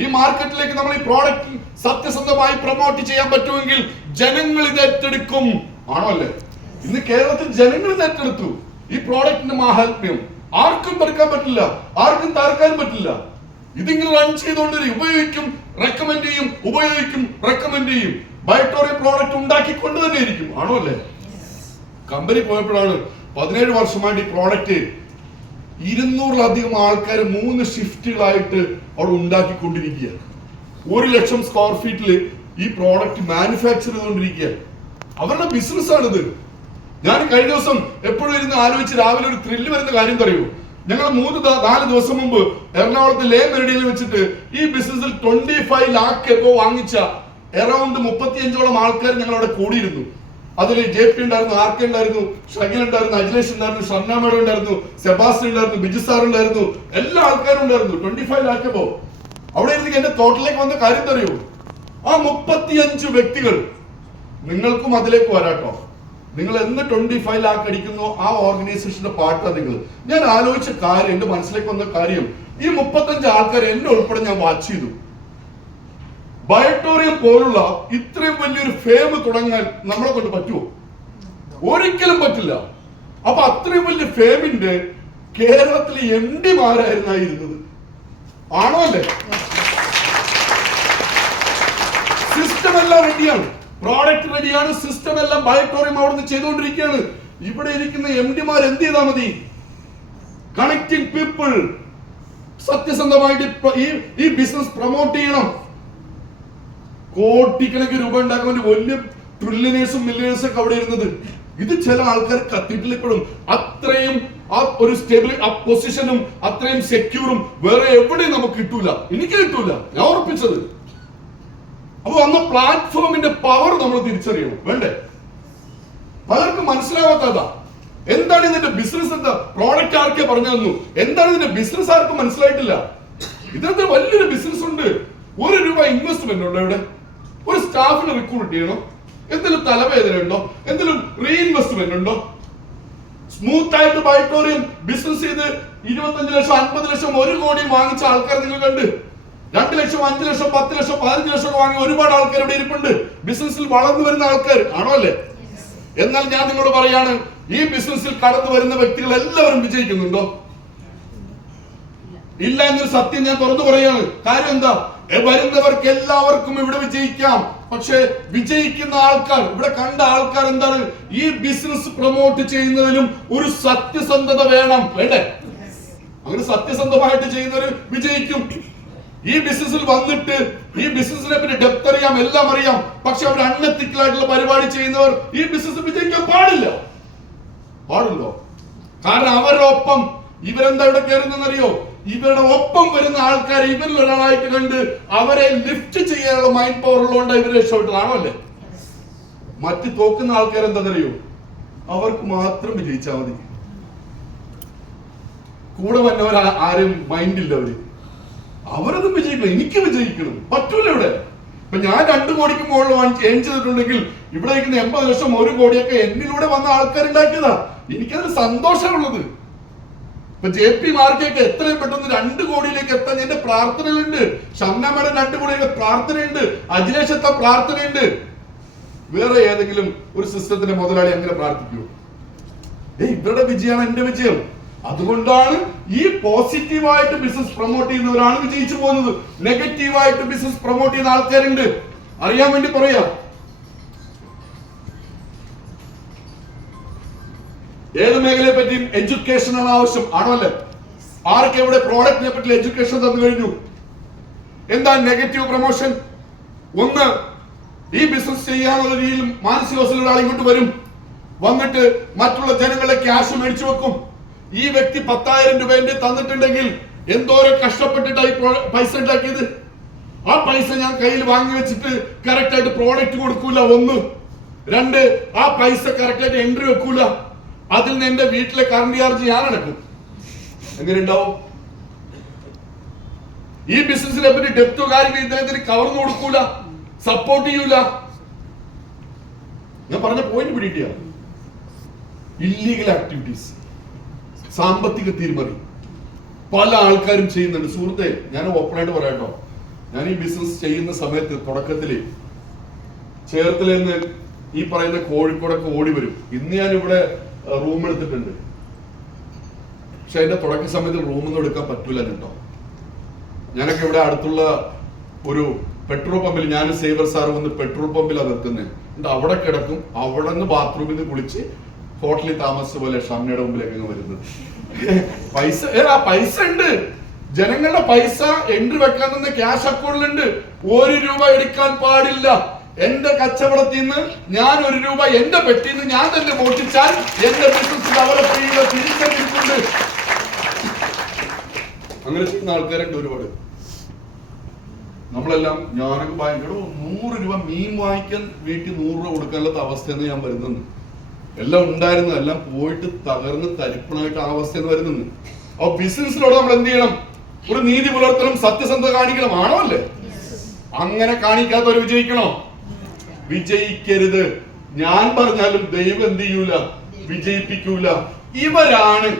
ഈ മാർക്കറ്റിലേക്ക് നമ്മൾ ഈ പ്രോഡക്റ്റ് സത്യസന്ധമായി പ്രൊമോട്ട് ചെയ്യാൻ പറ്റുമെങ്കിൽ ജനങ്ങൾ ഇത് ഏറ്റെടുക്കും, ആണോ അല്ലേ? ഇന്ന് കേരളത്തിൽ ജനങ്ങൾ ഇത് ഏറ്റെടുത്തു. ഈ പ്രോഡക്റ്റിന്റെ മാഹാത്മ്യം ആർക്കും പെറുക്കാൻ പറ്റില്ല, ആർക്കും തകർക്കാൻ പറ്റില്ല. ഇതിങ്ങനെ റൺ ചെയ്തുകൊണ്ടിരിക്കും. ഉപയോഗിക്കും, റെക്കമെൻഡ് ചെയ്യും, ഉപയോഗിക്കും, റെക്കമെൻഡ് ചെയ്യും. ബയോട്ടോറിയം പ്രോഡക്റ്റ് ഉണ്ടാക്കിക്കൊണ്ട് തന്നെ ഇരിക്കും, ആണോ അല്ലേ? കമ്പനി പോയപ്പോഴാണ് 17 വർഷമായിട്ട് ഈ പ്രോഡക്റ്റ് 200-ലധികം ആൾക്കാർ 3 ഷിഫ്റ്റുകളായിട്ട് അവിടെ ഉണ്ടാക്കിക്കൊണ്ടിരിക്കുക. 1 ലക്ഷം സ്ക്വയർ ഫീറ്റിൽ ഈ പ്രോഡക്റ്റ് മാനുഫാക്ചർ ചെയ്തുകൊണ്ടിരിക്കുക. അവരുടെ ബിസിനസ് ആണിത്. ഞാൻ കഴിഞ്ഞ ദിവസം എപ്പോഴും ഇരുന്ന് ആലോചിച്ച് രാവിലെ ഒരു ത്രില്ല് വരുന്ന കാര്യം പറയൂ. ഞങ്ങൾ 3-4 ദിവസം മുമ്പ് എറണാകുളത്ത് ലേ മെറിഡിയനിൽ വെച്ചിട്ട് ഈ ബിസിനസ്സിൽ 25 ലാഖ് എബോ വാങ്ങിച്ച അറൌണ്ട് 35ഓളം ആൾക്കാർ ഞങ്ങൾ അവിടെ കൂടിയിരുന്നു. അതിൽ JP ഉണ്ടായിരുന്നു, RK ഉണ്ടായിരുന്നു, ഷകിൽ ഉണ്ടായിരുന്നു, അഖിലേഷ് ഉണ്ടായിരുന്നു, ഷർണ മേഡം ഉണ്ടായിരുന്നു, സെബാസ്റ്റ്യൻ ഉണ്ടായിരുന്നു, ബിജു സാർ ഉണ്ടായിരുന്നു, എല്ലാ ആൾക്കാരും ഉണ്ടായിരുന്നു. 25 ലാഖ് എബോ അവിടെ ഇരുന്ന് എന്റെ തോട്ടിലേക്ക് വന്ന കാര്യം അറിയൂ. ആ 35 വ്യക്തികൾ നിങ്ങൾക്കും അതിലേക്ക് വരാട്ടോ. നിങ്ങൾ എന്ന് 25 ലാഖ് അടിക്കുന്നോ ആ ഓർഗനൈസേഷന്റെ പാർട്ടാണ് നിങ്ങൾ. ഞാൻ ആലോചിച്ച കാര്യം, എന്റെ മനസ്സിലേക്ക് വന്ന കാര്യം, ഈ 35 ആൾക്കാർ എന്നെ ഉൾപ്പെടെ ഞാൻ വാച്ച് ചെയ്തു. ബയോട്ടോറിയം പോലുള്ള ഇത്രയും വലിയൊരു ഫേം തുടങ്ങാൻ നമ്മളെ കൊണ്ട് പറ്റുമോ? ഒരിക്കലും പറ്റില്ല. അപ്പൊ അത്രയും വലിയ ഫേമിന്റെ കേരളത്തിലെ MD-മാരായിരുന്നായിരുന്നത്, ആണോ അല്ലേ? സിസ്റ്റം എല്ലാം റെഡിയാണ്, പ്രോഡക്റ്റ് റെഡിയാണ്, സിസ്റ്റം എല്ലാം ബയോട്ടോറിയം അവിടുന്ന് ചെയ്തുകൊണ്ടിരിക്കുകയാണ്. ഇവിടെ ഇരിക്കുന്ന MD-മാർ എന്ത് ചെയ്താൽ മതി? Connecting people. സത്യസന്ധമായിട്ട് ഈ ബിസിനസ് പ്രൊമോട്ട് ചെയ്യണം. കോടിക്കണക്കിന് രൂപ ഉണ്ടാക്കാൻ വേണ്ടി വലിയ ട്രില്യനേഴ്സും മില്യനേഴ്സും ഒക്കെ അവിടെ ഇരുന്നത്. ഇത് ചില ആൾക്കാർ കത്തീഡ്രലിൽ ഇപ്പോഴും അത്രയും ആ ഒരു സ്റ്റേബിൾ ആ പൊസിഷനും അത്രയും സെക്യൂറും വേറെ എവിടെയും നമുക്ക് കിട്ടൂല. എനിക്ക് കിട്ടൂല, ഞാൻ ഉറപ്പിച്ചത്. അപ്പൊ അന്ന് പ്ലാറ്റ്ഫോമിന്റെ പവർ നമ്മൾ തിരിച്ചറിയണം, വേണ്ടേ? പലർക്കും മനസ്സിലാവാത്തതാ. എന്താണ് ഇതിന്റെ ബിസിനസ്? എന്താ പ്രോഡക്റ്റ് ആർക്കെ പറഞ്ഞു തന്നു, എന്താണ് ഇതിന്റെ ബിസിനസ് ആർക്കും മനസ്സിലായിട്ടില്ല. ഇതിനകത്ത് വലിയൊരു ബിസിനസ് ഉണ്ട്. ₹1 ഇൻവെസ്റ്റ്മെന്റ് ഉണ്ടോ ഇവിടെ? ഒരു സ്റ്റാഫിനെ റിക്രൂട്ട് ചെയ്യണോ? എന്തെങ്കിലും തലവേദന ഉണ്ടോ? എന്തെങ്കിലും റീഇൻവെസ്റ്റ്മെന്റ് ഉണ്ടോ? സ്മൂത്ത് ആയിട്ട് ബൈറ്റോറിയം ബിസിനസ് ചെയ്ത് 25 ലക്ഷം 50 ലക്ഷം 1 കോടി വാങ്ങിച്ച ആൾക്കാർ നിങ്ങൾ കണ്ട്. 2 ലക്ഷം 5 ലക്ഷം 10 ലക്ഷം 15 ലക്ഷം ഒക്കെ വാങ്ങി ഒരുപാട് ആൾക്കാർ ഇവിടെ ഇരിപ്പുണ്ട്. ബിസിനസ്സിൽ വളർന്നു വരുന്ന ആൾക്കാർ ആണോ അല്ലേ? എന്നാൽ ഞാൻ നിങ്ങളോട് പറയാണ്, ഈ ബിസിനസ്സിൽ കടന്നു വരുന്ന വ്യക്തികൾ എല്ലാവരും വിജയിക്കുന്നുണ്ടോ? ഇല്ല എന്നൊരു സത്യം ഞാൻ തുറന്നു പറയാണ്. കാര്യം എന്താ? വരുന്നവർക്ക് എല്ലാവർക്കും ഇവിടെ വിജയിക്കാം. പക്ഷെ വിജയിക്കുന്ന ആൾക്കാർ, ഇവിടെ കണ്ട ആൾക്കാർ എന്താണ്? ഈ ബിസിനസ് പ്രൊമോട്ട് ചെയ്യുന്നതിലും ഒരു സത്യസന്ധത വേണം, വേണ്ടേ? അങ്ങനെ സത്യസന്ധമായിട്ട് ചെയ്യുന്നവർ വിജയിക്കും. ഈ ബിസിനസ്സിൽ വന്നിട്ട് ഈ ബിസിനസിനെ പറ്റി ഡെപ്ത് അറിയാം, എല്ലാം അറിയാം, പക്ഷെ അവർ അൺഎത്തിക്കലായിട്ടുള്ള പരിപാടി ചെയ്യുന്നവർ ഈ ബിസിനസ് വിജയിക്കാൻ പാടില്ലോ. കാരണം അവരുടെ ഒപ്പം ഇവരെന്താ ഇവിടെ കയറുന്നറിയോ? ഇവരുടെ ഒപ്പം വരുന്ന ആൾക്കാരെ ഇവരിൽ ഒരാളായിട്ട് കണ്ട് അവരെ ലിഫ്റ്റ് ചെയ്യാനുള്ള മൈൻഡ് പവർ ഉള്ളതുകൊണ്ട് ഇവർ രക്ഷപ്പെട്ടതാണോ അല്ലേ? മറ്റ് തോക്കുന്ന ആൾക്കാരെന്താണെന്നറിയോ? അവർക്ക് മാത്രം വിജയിച്ചാൽ മതി. കൂടെ വന്നവർ ആരും മൈൻഡില്ല. അവരൊന്നും വിജയിക്കണം, എനിക്ക് വിജയിക്കണം, പറ്റൂല ഇവിടെ. ഇപ്പൊ ഞാൻ 2 കോടിക്ക് മുകളിൽ ഏൺ ചെയ്തിട്ടുണ്ടെങ്കിൽ ഇവിടെ ഇരിക്കുന്ന 80 ലക്ഷം 1 കോടിയൊക്കെ എന്നിലൂടെ വന്ന ആൾക്കാരുണ്ടാക്കിയതാ. എനിക്കതിൽ സന്തോഷമുള്ളത്. ഇപ്പൊ JP മാർക്കൊക്കെ എത്രയും പെട്ടെന്ന് 2 കോടിയിലേക്ക് എത്താൻ എന്റെ പ്രാർത്ഥനയുണ്ട്. ഷംന മേഡം 2 കോടിയൊക്കെ പ്രാർത്ഥനയുണ്ട്. അജിലേഷ് എത്താൻ പ്രാർത്ഥനയുണ്ട്. വേറെ ഏതെങ്കിലും ഒരു സിസ്റ്റത്തിന്റെ മുതലാളി അങ്ങനെ പ്രാർത്ഥിക്കൂ? ഇവരുടെ വിജയമാണ് എന്റെ വിജയം. അതുകൊണ്ടാണ് ഈ പോസിറ്റീവായിട്ട് ബിസിനസ് പ്രൊമോട്ട് ചെയ്യുന്നവരാണ് വിജയിച്ചു പോകുന്നത്. നെഗറ്റീവായിട്ട് ബിസിനസ് പ്രൊമോട്ട് ചെയ്യുന്ന ആൾക്കാരുണ്ട്. അറിയാൻ വേണ്ടി പറയാ. ഏത് മേഖലയെ പറ്റിയും എഡ്യൂക്കേഷൻ ആണ് ആവശ്യം, ആണോ അല്ലേ? ആർക്ക് എവിടെ പ്രോഡക്റ്റിനെ പറ്റി എഡ്യൂക്കേഷൻ തന്നു കഴിഞ്ഞു. എന്താ നെഗറ്റീവ് പ്രൊമോഷൻ? ഒന്ന്, ഈ ബിസിനസ് ചെയ്യാനുള്ള രീതിയിൽ മാനസിക ഒരാൾ ഇങ്ങോട്ട് വരും, വന്നിട്ട് മറ്റുള്ള ജനങ്ങളെ ക്യാഷ് മേടിച്ചു വെക്കും. ഈ വ്യക്തി 10,000 രൂപ എന്റെ തന്നിട്ടുണ്ടെങ്കിൽ എന്തോരം കഷ്ടപ്പെട്ടിട്ടായി പൈസ ഉണ്ടാക്കിയത്. ആ പൈസ ഞാൻ കയ്യിൽ വാങ്ങി വെച്ചിട്ട് കറക്റ്റ് ആയിട്ട് പ്രോഡക്റ്റ് കൊടുക്കൂല. 1, 2, ആ പൈസ കറക്റ്റ് ആയിട്ട് എൻട്രി വെക്കൂല. അതിൽ നിന്ന് എന്റെ വീട്ടിലെ കറണ്ട് ചാർജ് ഞാൻ അടക്കും. എങ്ങനെ ഉണ്ടാവും? ഈ ബിസിനസിനെ പറ്റി ഡെപ്തോ കാര്യങ്ങൾ ഇദ്ദേഹത്തിന് കവർന്നു കൊടുക്കൂല, സപ്പോർട്ട് ചെയ്യൂല. ഞാൻ പറഞ്ഞ പോയിന്റ് പിടിക്കുക. ഇല്ലീഗൽ ആക്ടിവിറ്റീസ്, സാമ്പത്തിക തിരിമറി പല ആൾക്കാരും ചെയ്യുന്നുണ്ട്. സുഹൃത്തെ, ഞാൻ ഓപ്പണായിട്ട് പറയാട്ടോ, ഞാൻ ഈ ബിസിനസ് ചെയ്യുന്ന സമയത്ത് തുടക്കത്തില് ചേർത്തലയിൽ നിന്ന് ഈ പറയുന്ന കോഴിക്കോടൊക്കെ ഓടി വരും. ഇന്ന് ഞാൻ ഇവിടെ റൂം എടുത്തിട്ടുണ്ട്. പക്ഷെ അതിന്റെ തുടക്ക സമയത്ത് റൂമൊന്നും എടുക്കാൻ പറ്റൂല കേട്ടോ. ഞാനൊക്കെ ഇവിടെ അടുത്തുള്ള ഒരു പെട്രോൾ പമ്പിൽ, ഞാൻ സേവർ സാർ വന്ന് പെട്രോൾ പമ്പിലാണ് നിർത്തുന്നത്. എന്നിട്ട് അവിടെ കിടക്കും. അവിടെ നിന്ന് ബാത്റൂമിൽ നിന്ന് കുളിച്ച് ഹോട്ടലിൽ താമസിച്ച പോലെ ഷംനയുടെ മുമ്പിലേക്ക് വരുന്നത്. പൈസ ഉണ്ട്, ജനങ്ങളുടെ പൈസ എൻട്രി വെക്കാൻ തന്നെ ക്യാഷ് അക്കൗണ്ടിലുണ്ട്. ₹1 എടുക്കാൻ പാടില്ല. എന്റെ കച്ചവടത്തിൽ നിന്ന് ഞാൻ ₹1 എന്റെ പെട്ടിയിൽ നിന്ന് ഞാൻ തന്നെ മോഷ്ടിച്ചാൽ എന്റെ ബിസിനസ് ഡെവലപ്പ് ചെയ്യുന്ന തിരിച്ചറിഞ്ഞിട്ടുണ്ട്. അങ്ങനെ ചെയ്യുന്ന ആൾക്കാരുണ്ട് ഒരുപാട്. നമ്മളെല്ലാം ഞാനൊക്കെ ഭയങ്കര ₹100 മീൻ വാങ്ങിക്കാൻ വീട്ടിൽ ₹100 കൊടുക്കാനുള്ള അവസ്ഥയെന്ന് ഞാൻ വരുന്നുണ്ട്. എല്ലാം ഉണ്ടായിരുന്നു, എല്ലാം പോയിട്ട് തകർന്ന് തരിപ്പണായിട്ട് ആ അവസ്ഥയെന്ന് വരുന്നു. അപ്പൊ ബിസിനസ്സിലൂടെ നമ്മൾ എന്ത് ചെയ്യണം? ഒരു നീതി പുലർത്തണം, സത്യസന്ധത കാണിക്കണം, ആണോ അല്ലേ? അങ്ങനെ കാണിക്കാത്തവർ വിജയിക്കണോ? വിജയിക്കരുത്. ഞാൻ പറഞ്ഞാലും ദൈവം എന്ത് ചെയ്യൂല? വിജയിപ്പിക്കൂല. ഇവരാണ്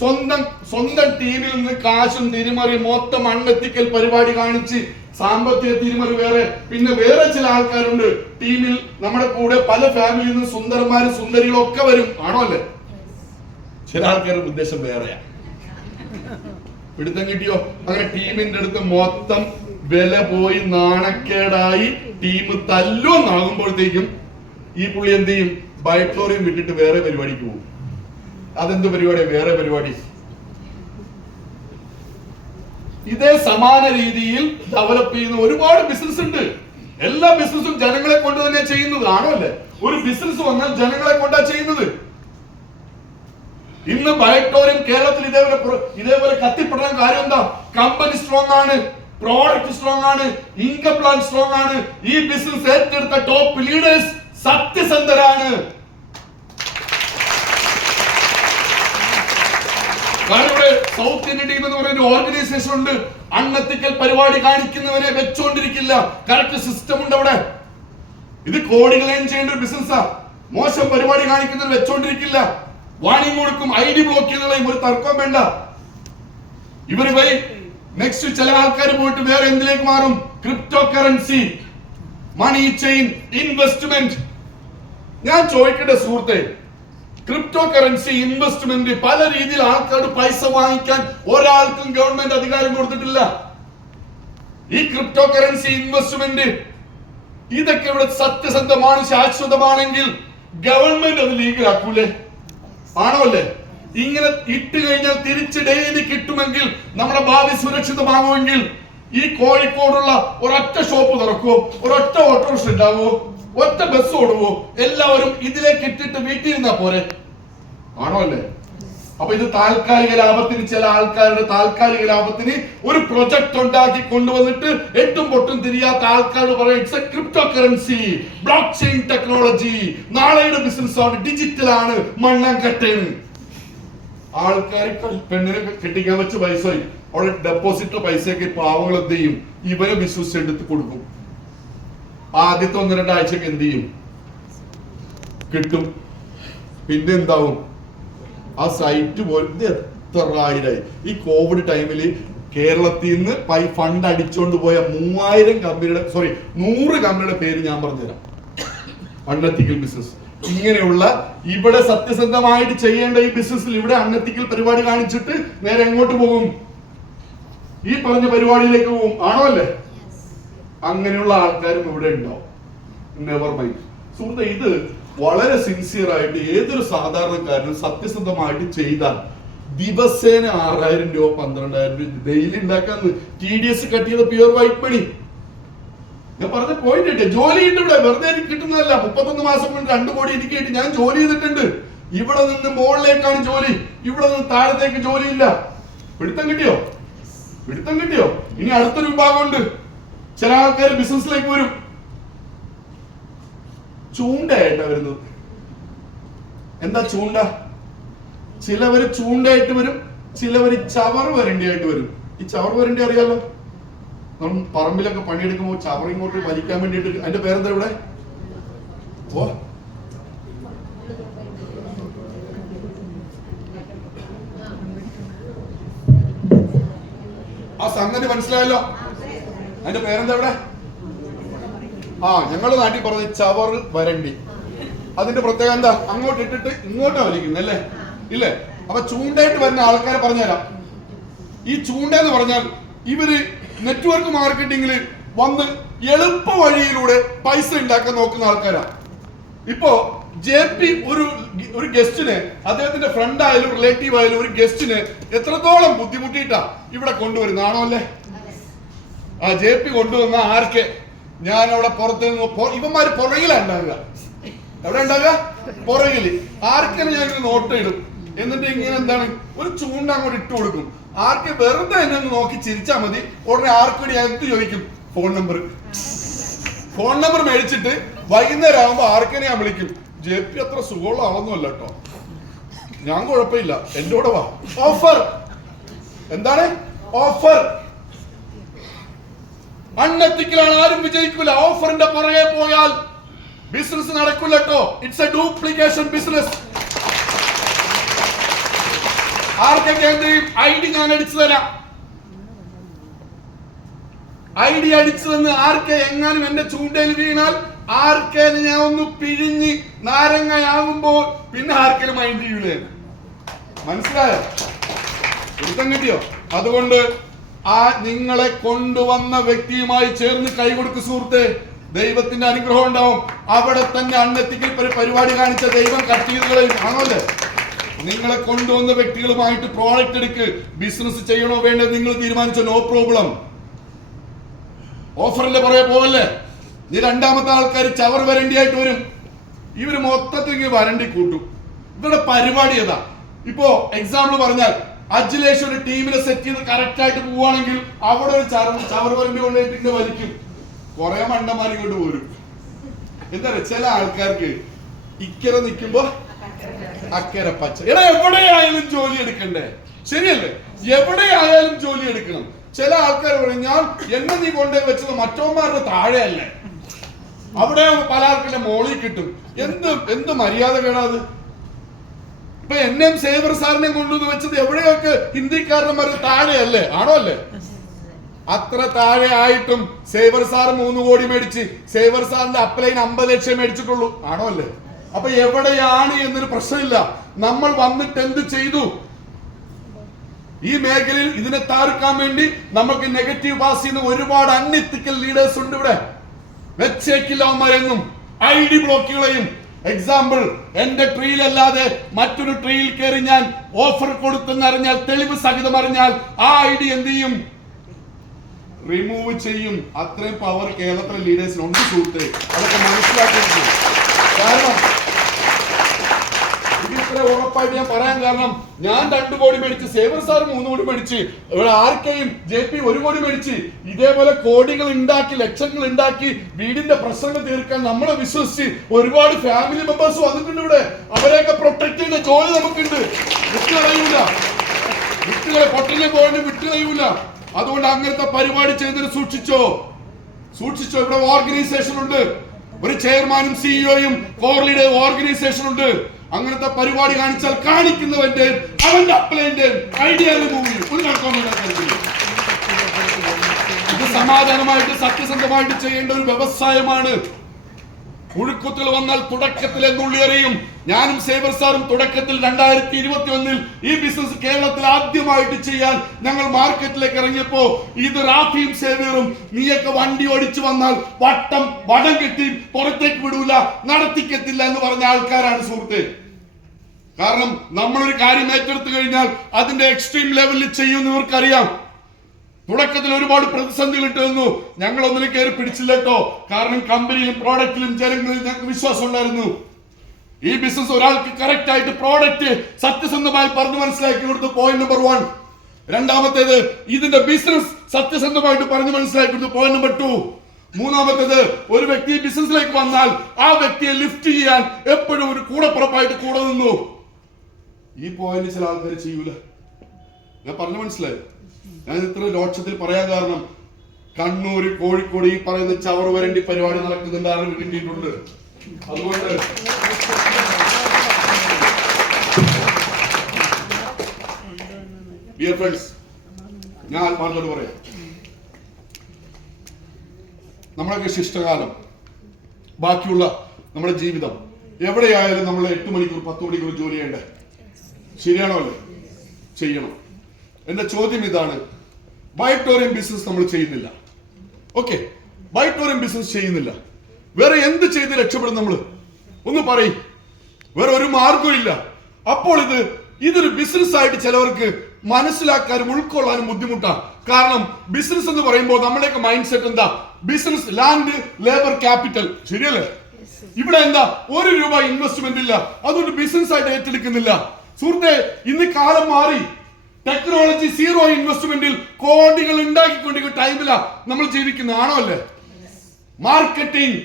സ്വന്തം ടീമിൽ നിന്ന് കാശും തിരിമറി മൊത്തം അൺഎത്തിക്കൽ പരിപാടി കാണിച്ച് സാമ്പത്തിക തിരിമറി വേറെ. പിന്നെ വേറെ ചില ആൾക്കാരുണ്ട് ടീമിൽ, നമ്മുടെ കൂടെ പല ഫാമിലിയിൽ നിന്ന് സുന്ദരന്മാരും സുന്ദരികളും ഒക്കെ വരും, ആണോ അല്ലേ? ചില ആൾക്കാരുടെ ഉദ്ദേശം വേറെയാ. പിടുത്തം കിട്ടിയോ? അങ്ങനെ ടീമിന്റെ അടുത്ത് മൊത്തം വില പോയി നാണക്കേടായി ടീം തല്ലുവെന്നാകുമ്പോഴത്തേക്കും ഈ പുള്ളി എന്ത് ചെയ്യും? ബൈറ്റോറിയം വിട്ടിട്ട് വേറെ പരിപാടിക്ക് പോകും. അതെന്ത് പരിപാടി? വേറെ പരിപാടി. ഇതേ സമാന രീതിയിൽ ഡെവലപ്പ് ചെയ്യുന്ന ഒരുപാട് ബിസിനസ് ഉണ്ട്. എല്ലാ ബിസിനസ്സും ജനങ്ങളെ കൊണ്ട് തന്നെ ചെയ്യുന്നത് ആണോ അല്ലേ? ഒരു ബിസിനസ് വന്നാൽ ജനങ്ങളെ കൊണ്ടാ ചെയ്യുന്നത്. ഇന്ന് ബയോട്ടോറിയം കേരളത്തിൽ ഇതേപോലെ കത്തിപ്പെടാൻ കാര്യം എന്താ? കമ്പനി സ്ട്രോങ് ആണ്, പ്രോഡക്റ്റ് സ്ട്രോങ് ആണ്, ഇൻകം പ്ലാൻ സ്ട്രോങ് ആണ്. ഈ ബിസിനസ് ഏറ്റെടുത്ത ടോപ്പ് ലീഡേഴ്സ് സത്യസന്ധരാണ്. കാരണം ഇവിടെ സൗത്ത് ഇന്ത്യൻ ടീം എന്ന് പറയുന്ന ഓർഗനൈസേഷൻ ഉണ്ട്. അൺഎത്തിക്കൽ പരിപാടി കാണിക്കുന്നവരെ വെച്ചോണ്ടിരിക്കില്ല. കറക്റ്റ് സിസ്റ്റം ഉണ്ട് അവിടെ. ഇത് കോടികൾ ഏൺ ചെയ്യേണ്ട ഒരു ബിസിനസ്സാ. മോശം പരിപാടി കാണിക്കുന്നവർ വെച്ചോണ്ടിരിക്കില്ല. വാണിംഗ് കൊടുക്കും, ID ബ്ലോക്ക് ചെയ്യുന്നതും ഒരു തർക്കം വേണ്ട. ഇവര് പോയി നെക്സ്റ്റ് ചില ആൾക്കാർ പോയിട്ട് വേറെ എന്തിലേക്ക് മാറും? Crypto currency, money chain, investment. ഞാൻ ചോദിക്കട്ടെ സുഹൃത്തെ, ക്രിപ്റ്റോ കറൻസി ഇൻവെസ്റ്റ്മെന്റ് പല രീതിയിൽ ആൾക്കാരുടെ പൈസ വാങ്ങിക്കാൻ ഒരാൾക്കും ഗവൺമെന്റ് അധികാരം കൊടുത്തിട്ടില്ല. ഈ ക്രിപ്റ്റോ കറൻസി ഇൻവെസ്റ്റ്മെന്റ് ഇതൊക്കെ ഇവിടെ സത്യസന്ധമാണ്, ശാശ്വതമാണെങ്കിൽ ഗവൺമെന്റ് അത് ലീഗലാക്കൂലേ? ആണോ അല്ലേ? ഇങ്ങനെ ഇട്ട് കഴിഞ്ഞാൽ തിരിച്ച് ഡെയിലി കിട്ടുമെങ്കിൽ നമ്മുടെ ഭാവി സുരക്ഷിതമാകുമെങ്കിൽ ഈ കോഴിക്കോടുള്ള ഒരൊറ്റ ഷോപ്പ് തുറക്കുവോ? ഒരൊറ്റ ഓട്ടോറിക്ഷ ഉണ്ടാവുമോ? ഒറ്റ ബസ് ഓടുവോ? എല്ലാവരും ഇതിലേക്ക് ഇട്ടിട്ട് വീട്ടിൽ ഇരുന്നാ പോരെ? ആണോ അല്ലേ? അപ്പൊ ഇത് താൽക്കാലിക ലാഭത്തിന്, ചില ആൾക്കാരുടെ താൽക്കാലിക ലാഭത്തിന് ഒരു പ്രൊജക്ട് ഉണ്ടാക്കി കൊണ്ടുവന്നിട്ട് എട്ടും പൊട്ടും തിരിയാത്ത ആൾക്കാരോട് പറയാം it's A crypto currency, block chain technology, നാളെയുടെ ബിസിനസ് ആണ്, ഡിജിറ്റൽ ആണ്, മണ്ണാങ്കട്ടേന്ന്. ആൾക്കാർ പെണ്ണിനെ കെട്ടിക്കാൻ വെച്ച പൈസ അവിടെ ഡെപ്പോസിറ്റ് പൈസയൊക്കെ പാവങ്ങൾ എന്ത് ചെയ്യും? ഇവരെ വിശ്വസിച്ചെടുത്ത് കൊടുക്കും. ആദ്യത്തെ 1-2 ആഴ്ചക്ക് എന്ത് ചെയ്യും? കിട്ടും. പിന്നെ എന്താവും? ആ സൈറ്റ് പോലും എത്ര ആയിരമായി. ഈ കോവിഡ് ടൈമിൽ കേരളത്തിൽ നിന്ന് ഫണ്ട് അടിച്ചോണ്ട് പോയ 100 കമ്പനിയുടെ പേര് ഞാൻ പറഞ്ഞുതരാം. Unethical business. ഇങ്ങനെയുള്ള ഇവിടെ സത്യസന്ധമായിട്ട് ചെയ്യേണ്ട ഈ ബിസിനസ്സിൽ ഇവിടെ അൺഎത്തിക്കൽ പരിപാടി കാണിച്ചിട്ട് നേരെ എങ്ങോട്ട് പോകും? ഈ പറഞ്ഞ പരിപാടിയിലേക്ക് പോകും. ആണോ അല്ലേ? അങ്ങനെയുള്ള ആൾക്കാരും ഇവിടെ ഉണ്ടാവും. നെവർ മൈൻഡ് സുഹൃത്തെ, ഇത് വളരെ സിൻസിയർ ആയിട്ട് ഏതൊരു സാധാരണക്കാരനും സത്യസന്ധമായിട്ട് ചെയ്താൽ ദിവസേന 6000 രൂപ 12,000 രൂപ ഡെയിലി ഉണ്ടാക്കാന്ന്. TDS കട്ട് ചെയ്ത പ്യുവർ വൈറ്റ് മണി. ഞാൻ പറഞ്ഞ പോയിന്റ് ഇട്ടേ, ജോലി ഉണ്ട് ഇവിടെ, വെറുതെ കിട്ടുന്നതല്ല. 31 മാസം കൊണ്ട് 2 കോടി എനിക്ക് കിട്ടി. ഞാൻ ജോലി ചെയ്തിട്ടുണ്ട്. ഇവിടെ നിന്ന് മുകളിലേക്കാണ് ജോലി, ഇവിടെ നിന്ന് താഴത്തേക്ക് ജോലിയില്ല. പിടുത്തം കിട്ടിയോ? ഇനി അടുത്തൊരു വിഭാഗമുണ്ട്. ചില ആൾക്കാർ ബിസിനസ്സിലേക്ക് വരും, ചൂണ്ടയായിട്ടാ വരുന്നത്. എന്താ ചൂണ്ട? ചിലവര് ചൂണ്ടയായിട്ട് വരും, ചിലവര് ചവർ വരണ്ടിയായിട്ട് വരും. ഈ ചവർ വരണ്ടി അറിയാലോ, നമ്മൾ പറമ്പിലൊക്കെ പണിയെടുക്കുമ്പോൾ ചവർ ഇങ്ങോട്ട് വലിക്കാൻ വേണ്ടിയിട്ട്. അതിന്റെ പേരെന്താ ഇവിടെ? ഓ, ആ സംഗതി മനസ്സിലായല്ലോ. അതിന്റെ പേരെന്താ ഇവിടെ? ഞങ്ങളുടെ നാട്ടിൽ പറഞ്ഞ ചവർ വരണ്ടി. അതിന്റെ പ്രത്യേകത എന്താ? അങ്ങോട്ട് ഇട്ടിട്ട് ഇങ്ങോട്ടാ വലിക്കുന്നല്ലേ? ഇല്ലേ? അപ്പൊ ചൂണ്ടയായിട്ട് വരുന്ന ആൾക്കാരെ പറഞ്ഞുതരാം. ഈ ചൂണ്ട എന്ന് പറഞ്ഞാൽ ഇവര് നെറ്റ്വർക്ക് മാർക്കറ്റിംഗിൽ വന്ന് എളുപ്പ വഴിയിലൂടെ പൈസ ഉണ്ടാക്കാൻ നോക്കുന്ന ആൾക്കാരാണ്. ഇപ്പോ JP ഒരു ഗസ്റ്റിന്, അദ്ദേഹത്തിന്റെ ഫ്രണ്ട് ആയാലും റിലേറ്റീവ് ആയാലും ഒരു ഗസ്റ്റിന് എത്രത്തോളം ബുദ്ധിമുട്ടിയിട്ടാ ഇവിടെ കൊണ്ടുവരുന്നത്. ആണോ അല്ലേ? JP കൊണ്ടുവന്ന ആർക്കെ ഞാൻ അവിടെ പുറത്ത് നിന്ന് ഇവന്മാര് പുറകിലാണ് ഉണ്ടാകുക. എവിടെ ഉണ്ടാകുക? പുറകില്. ആർക്കെങ്കിലും ഞാൻ നോട്ട് ഇടും. എന്നിട്ട് ഇങ്ങനെ എന്താണ് ഒരു ചൂണ്ട അങ്ങോട്ട് ഇട്ട് കൊടുക്കും. ആർക്ക് വെറുതെ എന്നെ നോക്കി ചിരിച്ചാ മതി. ഉടനെ ആർക്കും എന്ത് ചോദിക്കും? ഫോൺ നമ്പർ മേടിച്ചിട്ട് വൈകുന്നേരം ആകുമ്പോ ആർക്കെന്നെ ഞാൻ വിളിക്കും. JP അത്ര സുഖമുള്ള ആളൊന്നുമല്ല കേട്ടോ, ഞാൻ കുഴപ്പമില്ല, എന്റെ കൂടെ വാ. ഓഫർ എന്താണ്? ഓഫർ. അൺഎത്തിക്കലാണ്, ആരും വിജയിക്കില്ല. ഓഫറിന്റെ പുറകെ പോയാൽ ബിസിനസ് നടക്കില്ല കേട്ടോ. It's A duplication business. ആർക്കൊക്കെ എന്ത് ചെയ്യും? ID ഞാൻ അടിച്ചു തരാം. ID അടിച്ചു തന്ന് ആർക്കെ എങ്ങാനും എന്റെ ചൂണ്ടയിൽ വീണാൽ ആർക്കേലും ഞാൻ ഒന്ന് പിഴിഞ്ഞ് നാരങ്ങയാകുമ്പോൾ പിന്നെ ആർക്കെങ്കിലും മൈൻഡ് ചെയ്യൂലേ? മനസ്സിലായോ? പിടുത്തം കിട്ടിയോ? അതുകൊണ്ട് നിങ്ങളെ കൊണ്ടുവന്ന വ്യക്തിയുമായി ചേർന്ന് കൈകൊടുക്ക് സുഹൃത്തെ. ദൈവത്തിന്റെ അനുഗ്രഹം ഉണ്ടാവും. അവിടെ തന്നെ അൺഎത്തിക്കൽ പരിപാടി കാണിച്ച ദൈവം കട്ട് ചെയ്ത് കളയും. ആണോല്ലേ? നിങ്ങളെ കൊണ്ടുവന്ന വ്യക്തികളുമായിട്ട് പ്രോഡക്റ്റ് എടുക്ക്. ബിസിനസ് ചെയ്യണോ വേണ്ടത് നിങ്ങൾ തീരുമാനിച്ചോ, നോ പ്രോബ്ലം. ഓഫറിന്റെ പുറകെ പോവല്ലേ? ഇനി രണ്ടാമത്തെ ആൾക്കാർ ചവർ വരണ്ടിയായിട്ട് വരും. ഇവര് മൊത്തത്തിൽ വരണ്ടി കൂട്ടും. ഇവരുടെ പരിപാടി ഏതാ? ഇപ്പോ എക്സാമ്പിൾ പറഞ്ഞാൽ അജിലേഷ് ഒരു ടീമിനെ സെറ്റ് ചെയ്ത് കറക്റ്റ് ആയിട്ട് പോവുകയാണെങ്കിൽ അവിടെ ഒരു ചവർ വരണ്ടി കൊണ്ടുപോയിട്ട് ഇങ്ങനെ വലിക്കും. കുറെ മണ്ടന്മാർ ഇങ്ങോട്ട് പോരും. എന്താ പറയുക, ചില ആൾക്കാർക്ക് ഇക്കരെ നിൽക്കുമ്പോ അക്കരെ പച്ച. എടാ എവിടെയായാലും ജോലി എടുക്കണ്ടേ? ശരിയല്ലേ? എവിടെയായാലും ജോലി എടുക്കണം. ചില ആൾക്കാർ പറയും, ഞാൻ എന്നെ നീ കൊണ്ടേ വെച്ചത് മറ്റവന്മാരുടെ താഴെയല്ലേ, അവിടെ പല ആൾക്കാരുടെ മോളിൽ കിട്ടും. എന്ത് മര്യാദ കേടാത്? ഇപ്പൊ എന്നെയും സേവർ സാറിനെയും കൊണ്ടുവന്ന് വെച്ചത് എവിടെയൊക്കെ ഹിന്ദിക്കാരന്മാരുടെ താഴെയല്ലേ? ആണോ അല്ലേ? അത്ര താഴെ ആയിട്ടും സേവർ സാർ 3 കോടി മേടിച്ച് സേവർ സാറിന്റെ അപ്ലൈൻ 50 ലക്ഷം മേടിച്ചിട്ടുള്ളൂ. ആണോ അല്ലേ? അപ്പൊ എവിടെയാണ് എന്നൊരു പ്രശ്നമില്ല. നമ്മൾ വന്നിട്ട് എന്ത് ചെയ്തു? ഈ മേഖലയിൽ ഇതിനെ താർക്കാൻ വേണ്ടി നമുക്ക് നെഗറ്റീവ് പാസ് ചെയ്യുന്ന ഒരുപാട് അൺഎത്തിക്കൽ ലീഡേഴ്സ് ഉണ്ട്. ഇവിടെ വെച്ചേക്കില്ല അവന്മാരെന്നും ID ബ്ലോക്കുകളെയും. എക്സാമ്പിൾ, എന്റെ ട്രീയിൽ അല്ലാതെ മറ്റൊരു ട്രീയിൽ കയറി ഞാൻ ഓഫർ കൊടുത്തെന്നറിഞ്ഞാൽ, തെളിവ് സഹിതം അറിഞ്ഞാൽ ആ ID എന്ത് ചെയ്യും? റിമൂവ് ചെയ്യും. അത്രയും പവർ കേരളത്തിലെ ലീഡേഴ്സിനുണ്ട് സുഹൃത്തെ. അതൊക്കെ മനസ്സിലാക്കി. കാരണം ഇത്ര ഉറപ്പായിട്ട് ഞാൻ പറയാൻ കാരണം, ഞാൻ 2 കോടി മേടിച്ച്, സേവർ സാർ 3 കോടി മേടിച്ച്, ഇവിടെ ആർക്കെയും JP 1 കോടി മേടിച്ച്, ഇതേപോലെ കോടികൾ ഉണ്ടാക്കി, ലക്ഷങ്ങൾ ഉണ്ടാക്കി വീടിന്റെ പ്രശ്നങ്ങൾ തീർക്കാൻ നമ്മളെ വിശ്വസിച്ച് ഒരുപാട് ഫാമിലി മെമ്പേഴ്സ് വന്നിട്ടുണ്ട് ഇവിടെ. അവരെയൊക്കെ പ്രൊട്ടക്ട് ചെയ്യുന്ന ജോലി നമുക്കുണ്ട്. വിട്ടുകളയൂല. പൊട്ടലിനെ പോയിട്ട് വിട്ടുകളയൂല. അതുകൊണ്ട് അങ്ങനത്തെ പരിപാടി ചെയ്യുന്നതിന് സൂക്ഷിച്ചോ. ഇവിടെ ഓർഗനൈസേഷൻ ഉണ്ട്. ഒരു ചെയർമാനും സിഇഒയും കോർലിയുടെ ഓർഗനൈസേഷൻ ഉണ്ട്. അങ്ങനത്തെ പരിപാടി കാണിച്ചാൽ കാണിക്കുന്നവന്റെ അവന്റെ അപ്ലൈന്റെ ഐഡിയ റിമൂവ് ചെയ്യും. ഇത് സമാധാനമായിട്ട് സത്യസന്ധമായിട്ട് ചെയ്യേണ്ട ഒരു വ്യവസായമാണ്. മുഴുക്കുത്തുകൾ വന്നാൽ തുടക്കത്തിൽ എന്നുള്ളിയറിയും. ഞാനും സേവർ സാറും തുടക്കത്തിൽ 2021 ഈ ബിസിനസ് കേരളത്തിൽ ആദ്യമായിട്ട് ചെയ്യാൻ ഞങ്ങൾ മാർക്കറ്റിലേക്ക് ഇറങ്ങിയപ്പോ ഇത് റാഫിയും സേവറും നീയൊക്കെ വണ്ടി ഓടിച്ചു വന്നാൽ വടം കെട്ടി പുറത്തേക്ക് വിടൂല, നടത്തിക്കത്തില്ല എന്ന് പറഞ്ഞ ആൾക്കാരാണ് സുഹൃത്തെ. കാരണം നമ്മളൊരു കാര്യം ഏറ്റെടുത്തു കഴിഞ്ഞാൽ അതിന്റെ എക്സ്ട്രീം ലെവലിൽ ചെയ്യുമെന്ന് ഇവർക്കറിയാം. തുടക്കത്തിൽ ഒരുപാട് പ്രതിസന്ധികൾ ഇട്ടിരുന്നു. ഞങ്ങൾ ഒന്നിനും കയറി പിടിച്ചില്ല കേട്ടോ. കാരണം കമ്പനിയിലും പ്രോഡക്റ്റിലും ജനങ്ങളിലും ഞങ്ങൾക്ക് വിശ്വാസം ഉണ്ടായിരുന്നു. ഈ ബിസിനസ് ഒരാൾക്ക് കറക്റ്റ് ആയിട്ട് പ്രോഡക്റ്റ് സത്യസന്ധമായി പറഞ്ഞു മനസ്സിലാക്കി കൊടുത്തു. Point number 1. രണ്ടാമത്തേത്, ഇതിന്റെ ബിസിനസ് സത്യസന്ധമായിട്ട് പറഞ്ഞു മനസ്സിലാക്കി കൊടുത്തു. Point number 2. മൂന്നാമത്തേത്, ഒരു വ്യക്തി ബിസിനസ്സിലേക്ക് വന്നാൽ ആ വ്യക്തിയെ ലിഫ്റ്റ് ചെയ്യാൻ എപ്പോഴും ഒരു കൂടപ്പുറപ്പായിട്ട് കൂടെ നിന്നു. ഈ പോയിന്റ് ചില ആൾക്കാർ ചെയ്യൂല. ഞാൻ പറഞ്ഞു മനസ്സിലായി. ഞാൻ ഇത്ര ലോക്ഷത്തിൽ പറയാൻ കാരണം, കണ്ണൂര്, കോഴിക്കോട് ഈ പറയുന്ന ചവർ വരണ്ടി പരിപാടി നടക്കുന്നുണ്ട്, അറിവ് കിട്ടിയിട്ടുണ്ട്. അതുകൊണ്ട് ഡിയർ ഫ്രണ്ട്സ്, ഞാൻ ആത്മാർത്ഥത്തോട് പറയാം, നമ്മളൊക്കെ ശിഷ്ടകാലം, ബാക്കിയുള്ള നമ്മുടെ ജീവിതം എവിടെയായാലും നമ്മൾ 8 മണിക്കൂർ 10 മണിക്കൂർ ജോലി ചെയ്യണ്ടേ? ശരിയാണോ? അല്ലേ? ചെയ്യണം. എന്റെ ചോദ്യം ഇതാണ്, ബൈറ്റോറിയം ബിസിനസ് നമ്മൾ ചെയ്യുന്നില്ല. ഓക്കെ, ബൈറ്റോറിയം ബിസിനസ് ചെയ്യുന്നില്ല, വേറെ എന്ത് ചെയ്ത് രക്ഷപ്പെടും നമ്മൾ? ഒന്ന് പറയും. വേറെ ഒരു മാർഗവും ഇല്ല. അപ്പോൾ ഇതൊരു ബിസിനസ് ആയിട്ട് ചിലവർക്ക് മനസ്സിലാക്കാനും ഉൾക്കൊള്ളാനും ബുദ്ധിമുട്ടാണ്. കാരണം ബിസിനസ് എന്ന് പറയുമ്പോൾ നമ്മുടെയൊക്കെ മൈൻഡ് സെറ്റ് എന്താ? Business, land, labour, capital. ശരിയല്ലേ? ഇവിടെ എന്താ? 1 രൂപ ഇൻവെസ്റ്റ്മെന്റ് ഇല്ല, അതുകൊണ്ട് ബിസിനസ് ആയിട്ട് ഏറ്റെടുക്കുന്നില്ല. സുഹൃത്തെ, ഇന്ന് കാലം മാറി. ടെക്നോളജി, സീറോ ഇൻവെസ്റ്റ്മെന്റിൽ കോടികൾ ഉണ്ടാക്കിക്കൊണ്ടിരിക്കുന്ന ടൈമിലാ നമ്മൾ ജീവിക്കുന്നത്. ആണോ അല്ലേ? മാർക്കറ്റിംഗ്.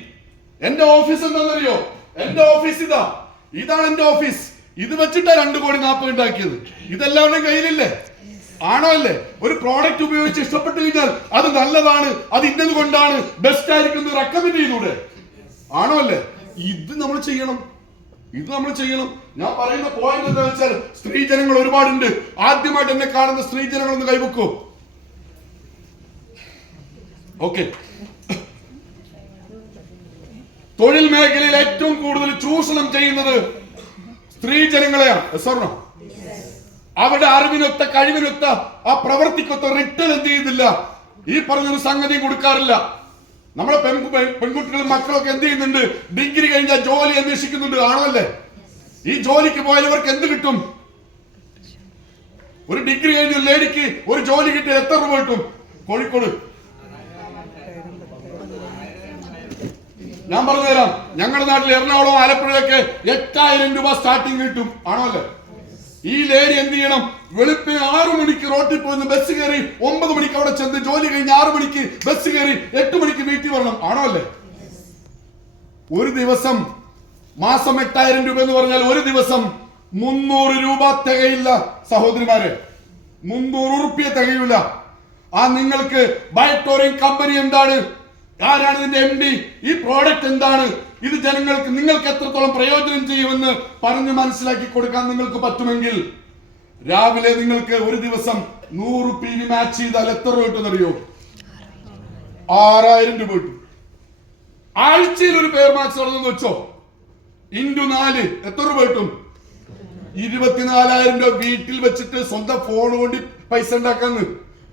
എന്റെ ഓഫീസ് എന്താണെന്നറിയോ? എന്റെ ഓഫീസ് ഇതാണ് എന്റെ ഓഫീസ്. ഇത് വെച്ചിട്ടാ 2 കോടി 40 ഉണ്ടാക്കിയത്. ഇതെല്ലാവരുടെയും കയ്യിലില്ലേ? ആണോ അല്ലേ? ഒരു പ്രോഡക്റ്റ് ഉപയോഗിച്ച് ഇഷ്ടപ്പെട്ടു കഴിഞ്ഞാൽ അത് നല്ലതാണ്, അത് ഇന്നത് കൊണ്ടാണ് ബെസ്റ്റ് ആയിരിക്കും റെക്കമെൻഡ് ചെയ്തൂടെ? ആണോ അല്ലേ? ഇത് നമ്മൾ ചെയ്യണം. ഞാൻ പറയുന്ന പോയിന്റ് എന്താ വെച്ചാൽ, സ്ത്രീ ജനങ്ങൾ ഒരുപാടുണ്ട്. ആദ്യമായിട്ട് എന്നെ കാണുന്ന സ്ത്രീ ജനങ്ങൾ ഒന്ന് കൈവെക്കൂ. ഓക്കെ. തൊഴിൽ മേഖലയിൽ ഏറ്റവും കൂടുതൽ ചൂഷണം ചെയ്യുന്നത് സ്ത്രീ ജനങ്ങളെയാണ്. സ്വർണം. അവരുടെ അറിവിനൊത്ത, കഴിവിനൊത്ത, ആ പ്രവർത്തിക്കൊത്ത റിട്ടേൺ എന്ത് ചെയ്യുന്നില്ല? ഈ പറഞ്ഞൊരു സംഗതി കൊടുക്കാറില്ല. നമ്മളെ പെൺകുട്ടികളും മക്കളൊക്കെ എന്ത് ചെയ്യുന്നുണ്ട്? ഡിഗ്രി കഴിഞ്ഞാൽ ജോലി അന്വേഷിക്കുന്നുണ്ട്. ആണോ അല്ലേ? ഈ ജോലിക്ക് പോയാൽ ഇവർക്ക് എന്ത് കിട്ടും? ഒരു ഡിഗ്രി കഴിഞ്ഞ ലേഡിക്ക് ഒരു ജോലി കിട്ടിയാൽ എത്ര രൂപ കിട്ടും? കോഴിക്കോട് ഞാൻ പറഞ്ഞു തരാം. ഞങ്ങളുടെ നാട്ടിൽ എറണാകുളം ആലപ്പുഴയൊക്കെ 8000 രൂപ സ്റ്റാർട്ടിങ് കിട്ടും. ആണോ അല്ലേ? ഈ ലേഡി എന്ത് ചെയ്യണം? വെളുപ്പിന് 6 മണിക്ക് റോട്ടിൽ പോയി ബസ് കയറി 9 മണിക്ക് അവിടെ ചെന്ന് ജോലി കഴിഞ്ഞ് 6 മണിക്ക് ബസ് കയറി 8 മണിക്ക് വീട്ടിൽ വരണം. ആണോ അല്ലേ? ഒരു ദിവസം മാസം 8000 രൂപ എന്ന് പറഞ്ഞാൽ ഒരു ദിവസം 300 രൂപ തികയില്ല സഹോദരിമാരെ. 300 ഉറുപ്പിക തികയില്ല. ആ നിങ്ങൾക്ക് ബയോട്ടോറിയം കമ്പനി എന്താണ്, ആരാണ് ഇതിന്റെ MD, ഈ പ്രോഡക്റ്റ് എന്താണ്, ഇത് ജനങ്ങൾക്ക് നിങ്ങൾക്ക് എത്രത്തോളം പ്രയോജനം ചെയ്യുമെന്ന് പറഞ്ഞ് മനസ്സിലാക്കി കൊടുക്കാൻ നിങ്ങൾക്ക് പറ്റുമെങ്കിൽ രാവിലെ നിങ്ങൾക്ക് ഒരു ദിവസം 100 PV മാച്ച് ചെയ്താൽ എത്ര രൂപ കിട്ടുമെന്നറിയോ? 6000 രൂപ കിട്ടും. ആഴ്ചയിൽ ഒരു പെയർ മാച്ച് നടന്നു വെച്ചോ, ഇൻറ്റു 4 എത്ര രൂപ കിട്ടും? 24,000 രൂപ വീട്ടിൽ വെച്ചിട്ട് സ്വന്തം ഫോൺ കൊണ്ട് പൈസ ഉണ്ടാക്കാന്ന്.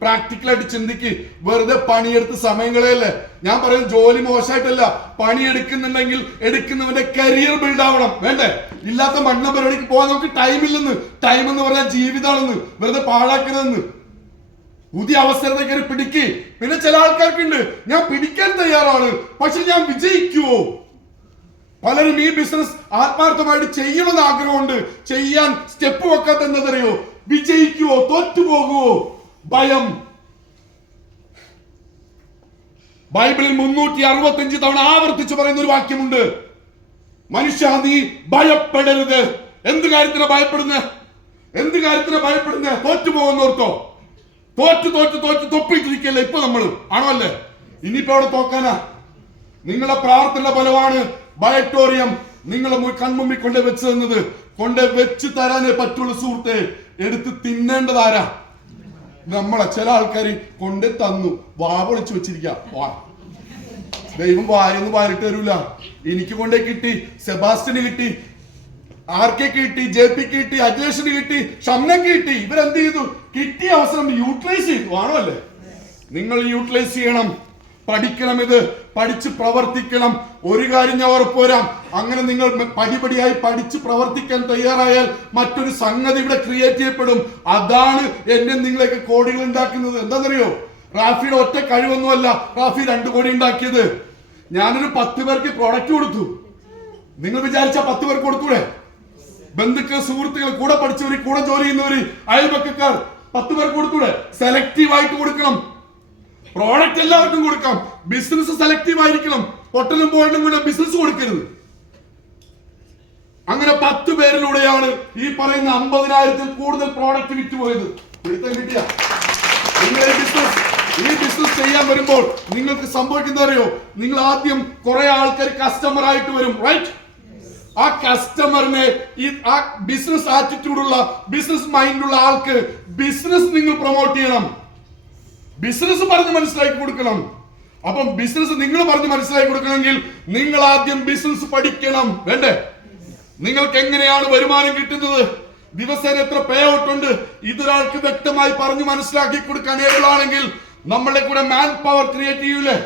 പ്രാക്ടിക്കലായിട്ട് ചിന്തിക്ക്. വെറുതെ പണിയെടുത്ത് സമയം കളയല്ലേ. ഞാൻ പറയുന്നത് ജോലി മോശമായിട്ടല്ല, പണിയെടുക്കുന്നുണ്ടെങ്കിൽ എടുക്കുന്നവന്റെ കരിയർ ബിൽഡ് ആവണം. വേണ്ടേ? ഇല്ലാത്ത മണ്ണ പരിപാടിക്ക് പോകാൻ നമുക്ക് ടൈമില്ലെന്ന്. ടൈം എന്ന് പറഞ്ഞാൽ ജീവിതമാണെന്ന്. വെറുതെ പാഴാക്കരുതെന്ന്. പുതിയ അവസരത്തെ പിടിക്ക്. പിന്നെ ചില ആൾക്കാർക്കുണ്ട്, ഞാൻ പിടിക്കാൻ തയ്യാറാണ്, പക്ഷെ ഞാൻ വിജയിക്കുവോ? പലരും ഈ ബിസിനസ് ആത്മാർത്ഥമായിട്ട് ചെയ്യണമെന്ന് ആഗ്രഹമുണ്ട്, ചെയ്യാൻ സ്റ്റെപ്പ് വെക്കാത്ത എന്നതറിയോ? വിജയിക്കുവോ തോറ്റുപോകുവോ? ഭയം. ബൈബിളിൽ 365 തവണ ആവർത്തിച്ചു പറയുന്ന ഒരു വാക്യമുണ്ട്. മനുഷ്യ നീ ഭയപ്പെടരുത്. എന്ത് കാര്യത്തിനാ ഭയപ്പെടുന്നത്? എന്ത് കാര്യത്തിനാ ഭയപ്പെടുന്നത്? തോറ്റുപോകുന്നോർത്തോ? തോറ്റ് തൊപ്പിട്ടിരിക്കല്ലേ ഇപ്പൊ നമ്മള്. ആണോ അല്ലേ? ഇനിയിപ്പോ അവിടെ തോക്കാനാ? നിങ്ങളെ പ്രാർത്ഥന ഫലമാണ് ബയോട്ടോറിയം നിങ്ങളെ കൺമുമ്പിൽ കൊണ്ട് വെച്ച് തന്നത്. കൊണ്ട് വെച്ച് തരാനേ പറ്റുള്ളൂ സുഹൃത്തെ. എടുത്ത് തിന്നേണ്ടതാരാ? നമ്മളെ. ചില ആൾക്കാർ കൊണ്ട് തന്നു, വാവൊളിച്ചു വെച്ചിരിക്കുക. ദൈവം വായൊന്നും വാരിട്ട് തരൂല. എനിക്ക് കൊണ്ടേ കിട്ടി, സെബാസ്റ്റിന് കിട്ടി, ആർക്കെ കിട്ടി, JP കിട്ടി, അജേഷിന് കിട്ടി, ഷംനക്ക് കിട്ടി. ഇവരെന്ത് ചെയ്തു? കിട്ടിയ അവസരം യൂട്ടിലൈസ് ചെയ്തു. ആണോ അല്ലേ? നിങ്ങൾ യൂട്ടിലൈസ് ചെയ്യണം. പഠിക്കണം. ഇത് പഠിച്ച് പ്രവർത്തിക്കണം. ഒരു കാര്യം ഞാൻ ഉറപ്പുവരാം, അങ്ങനെ നിങ്ങൾ പടിപടിയായി പഠിച്ച് പ്രവർത്തിക്കാൻ തയ്യാറായാൽ മറ്റൊരു സംഗതി ഇവിടെ ക്രിയേറ്റ് ചെയ്യപ്പെടും. അതാണ് എന്നെ നിങ്ങളൊക്കെ കോടികൾ ഉണ്ടാക്കുന്നത്. എന്താണെന്നറിയോ? റാഫിയുടെ ഒറ്റ കഴിവൊന്നുമല്ല റാഫി 2 കോടി ഉണ്ടാക്കിയത്. ഞാനൊരു 10 പേർക്ക് പ്രോഡക്റ്റ് കൊടുത്തു. നിങ്ങൾ വിചാരിച്ച 10 പേർക്ക് കൊടുത്തൂടെ? ബന്ധുക്കൾ, സുഹൃത്തുക്കൾ, കൂടെ പഠിച്ചവര്, കൂടെ ജോലി ചെയ്യുന്നവര്, അയൽപക്കക്കാർ 10 പേർക്ക് കൊടുത്തൂടെ? സെലക്റ്റീവ് ആയിട്ട് കൊടുക്കണം. പ്രോഡക്റ്റ് എല്ലാവർക്കും കൊടുക്കാം. ബിസിനസ് സെലക്റ്റീവ് ആയിരിക്കണം. പൊട്ടലും പോയിട്ടും കൂടെ ബിസിനസ് കൊടുക്കരുത്. അങ്ങനെ 10 പേരിലൂടെയാണ് ഈ പറയുന്ന 50,000-ൽ കൂടുതൽ പ്രോഡക്റ്റ് വിറ്റുപോയത്. കിട്ടിയ നിങ്ങൾ ഈ ബിസിനസ് ചെയ്യാൻ വരുമ്പോൾ നിങ്ങൾക്ക് സംഭവിക്കുന്നത് അറിയോ? നിങ്ങൾ ആദ്യം കുറെ ആൾക്കാർ കസ്റ്റമർ ആയിട്ട് വരും. റൈറ്റ്? ആ കസ്റ്റമറിനെ ആ ബിസിനസ് ആറ്റിറ്റ്യൂഡുള്ള, ബിസിനസ് മൈൻഡുള്ള ആൾക്ക് ബിസിനസ് നിങ്ങൾ പ്രൊമോട്ട് ചെയ്യണം. ബിസിനസ് പറഞ്ഞ് മനസ്സിലാക്കി കൊടുക്കണം. അപ്പം ബിസിനസ് നിങ്ങൾ പറഞ്ഞ് മനസ്സിലാക്കി കൊടുക്കണമെങ്കിൽ നിങ്ങൾ ആദ്യം ബിസിനസ് പഠിക്കണം. വേണ്ടേ? നിങ്ങൾക്ക് എങ്ങനെയാണ് വരുമാനം കിട്ടുന്നത്, ദിവസേന എത്ര പേ ഔട്ട് ഉണ്ട്, ഇതൊരാൾക്ക് വ്യക്തമായി പറഞ്ഞ് മനസ്സിലാക്കി കൊടുക്കാൻ ഏബിളാണെങ്കിൽ നമ്മളെ കൂടെ മാൻ പവർ ക്രിയേറ്റ് ചെയ്യൂലേ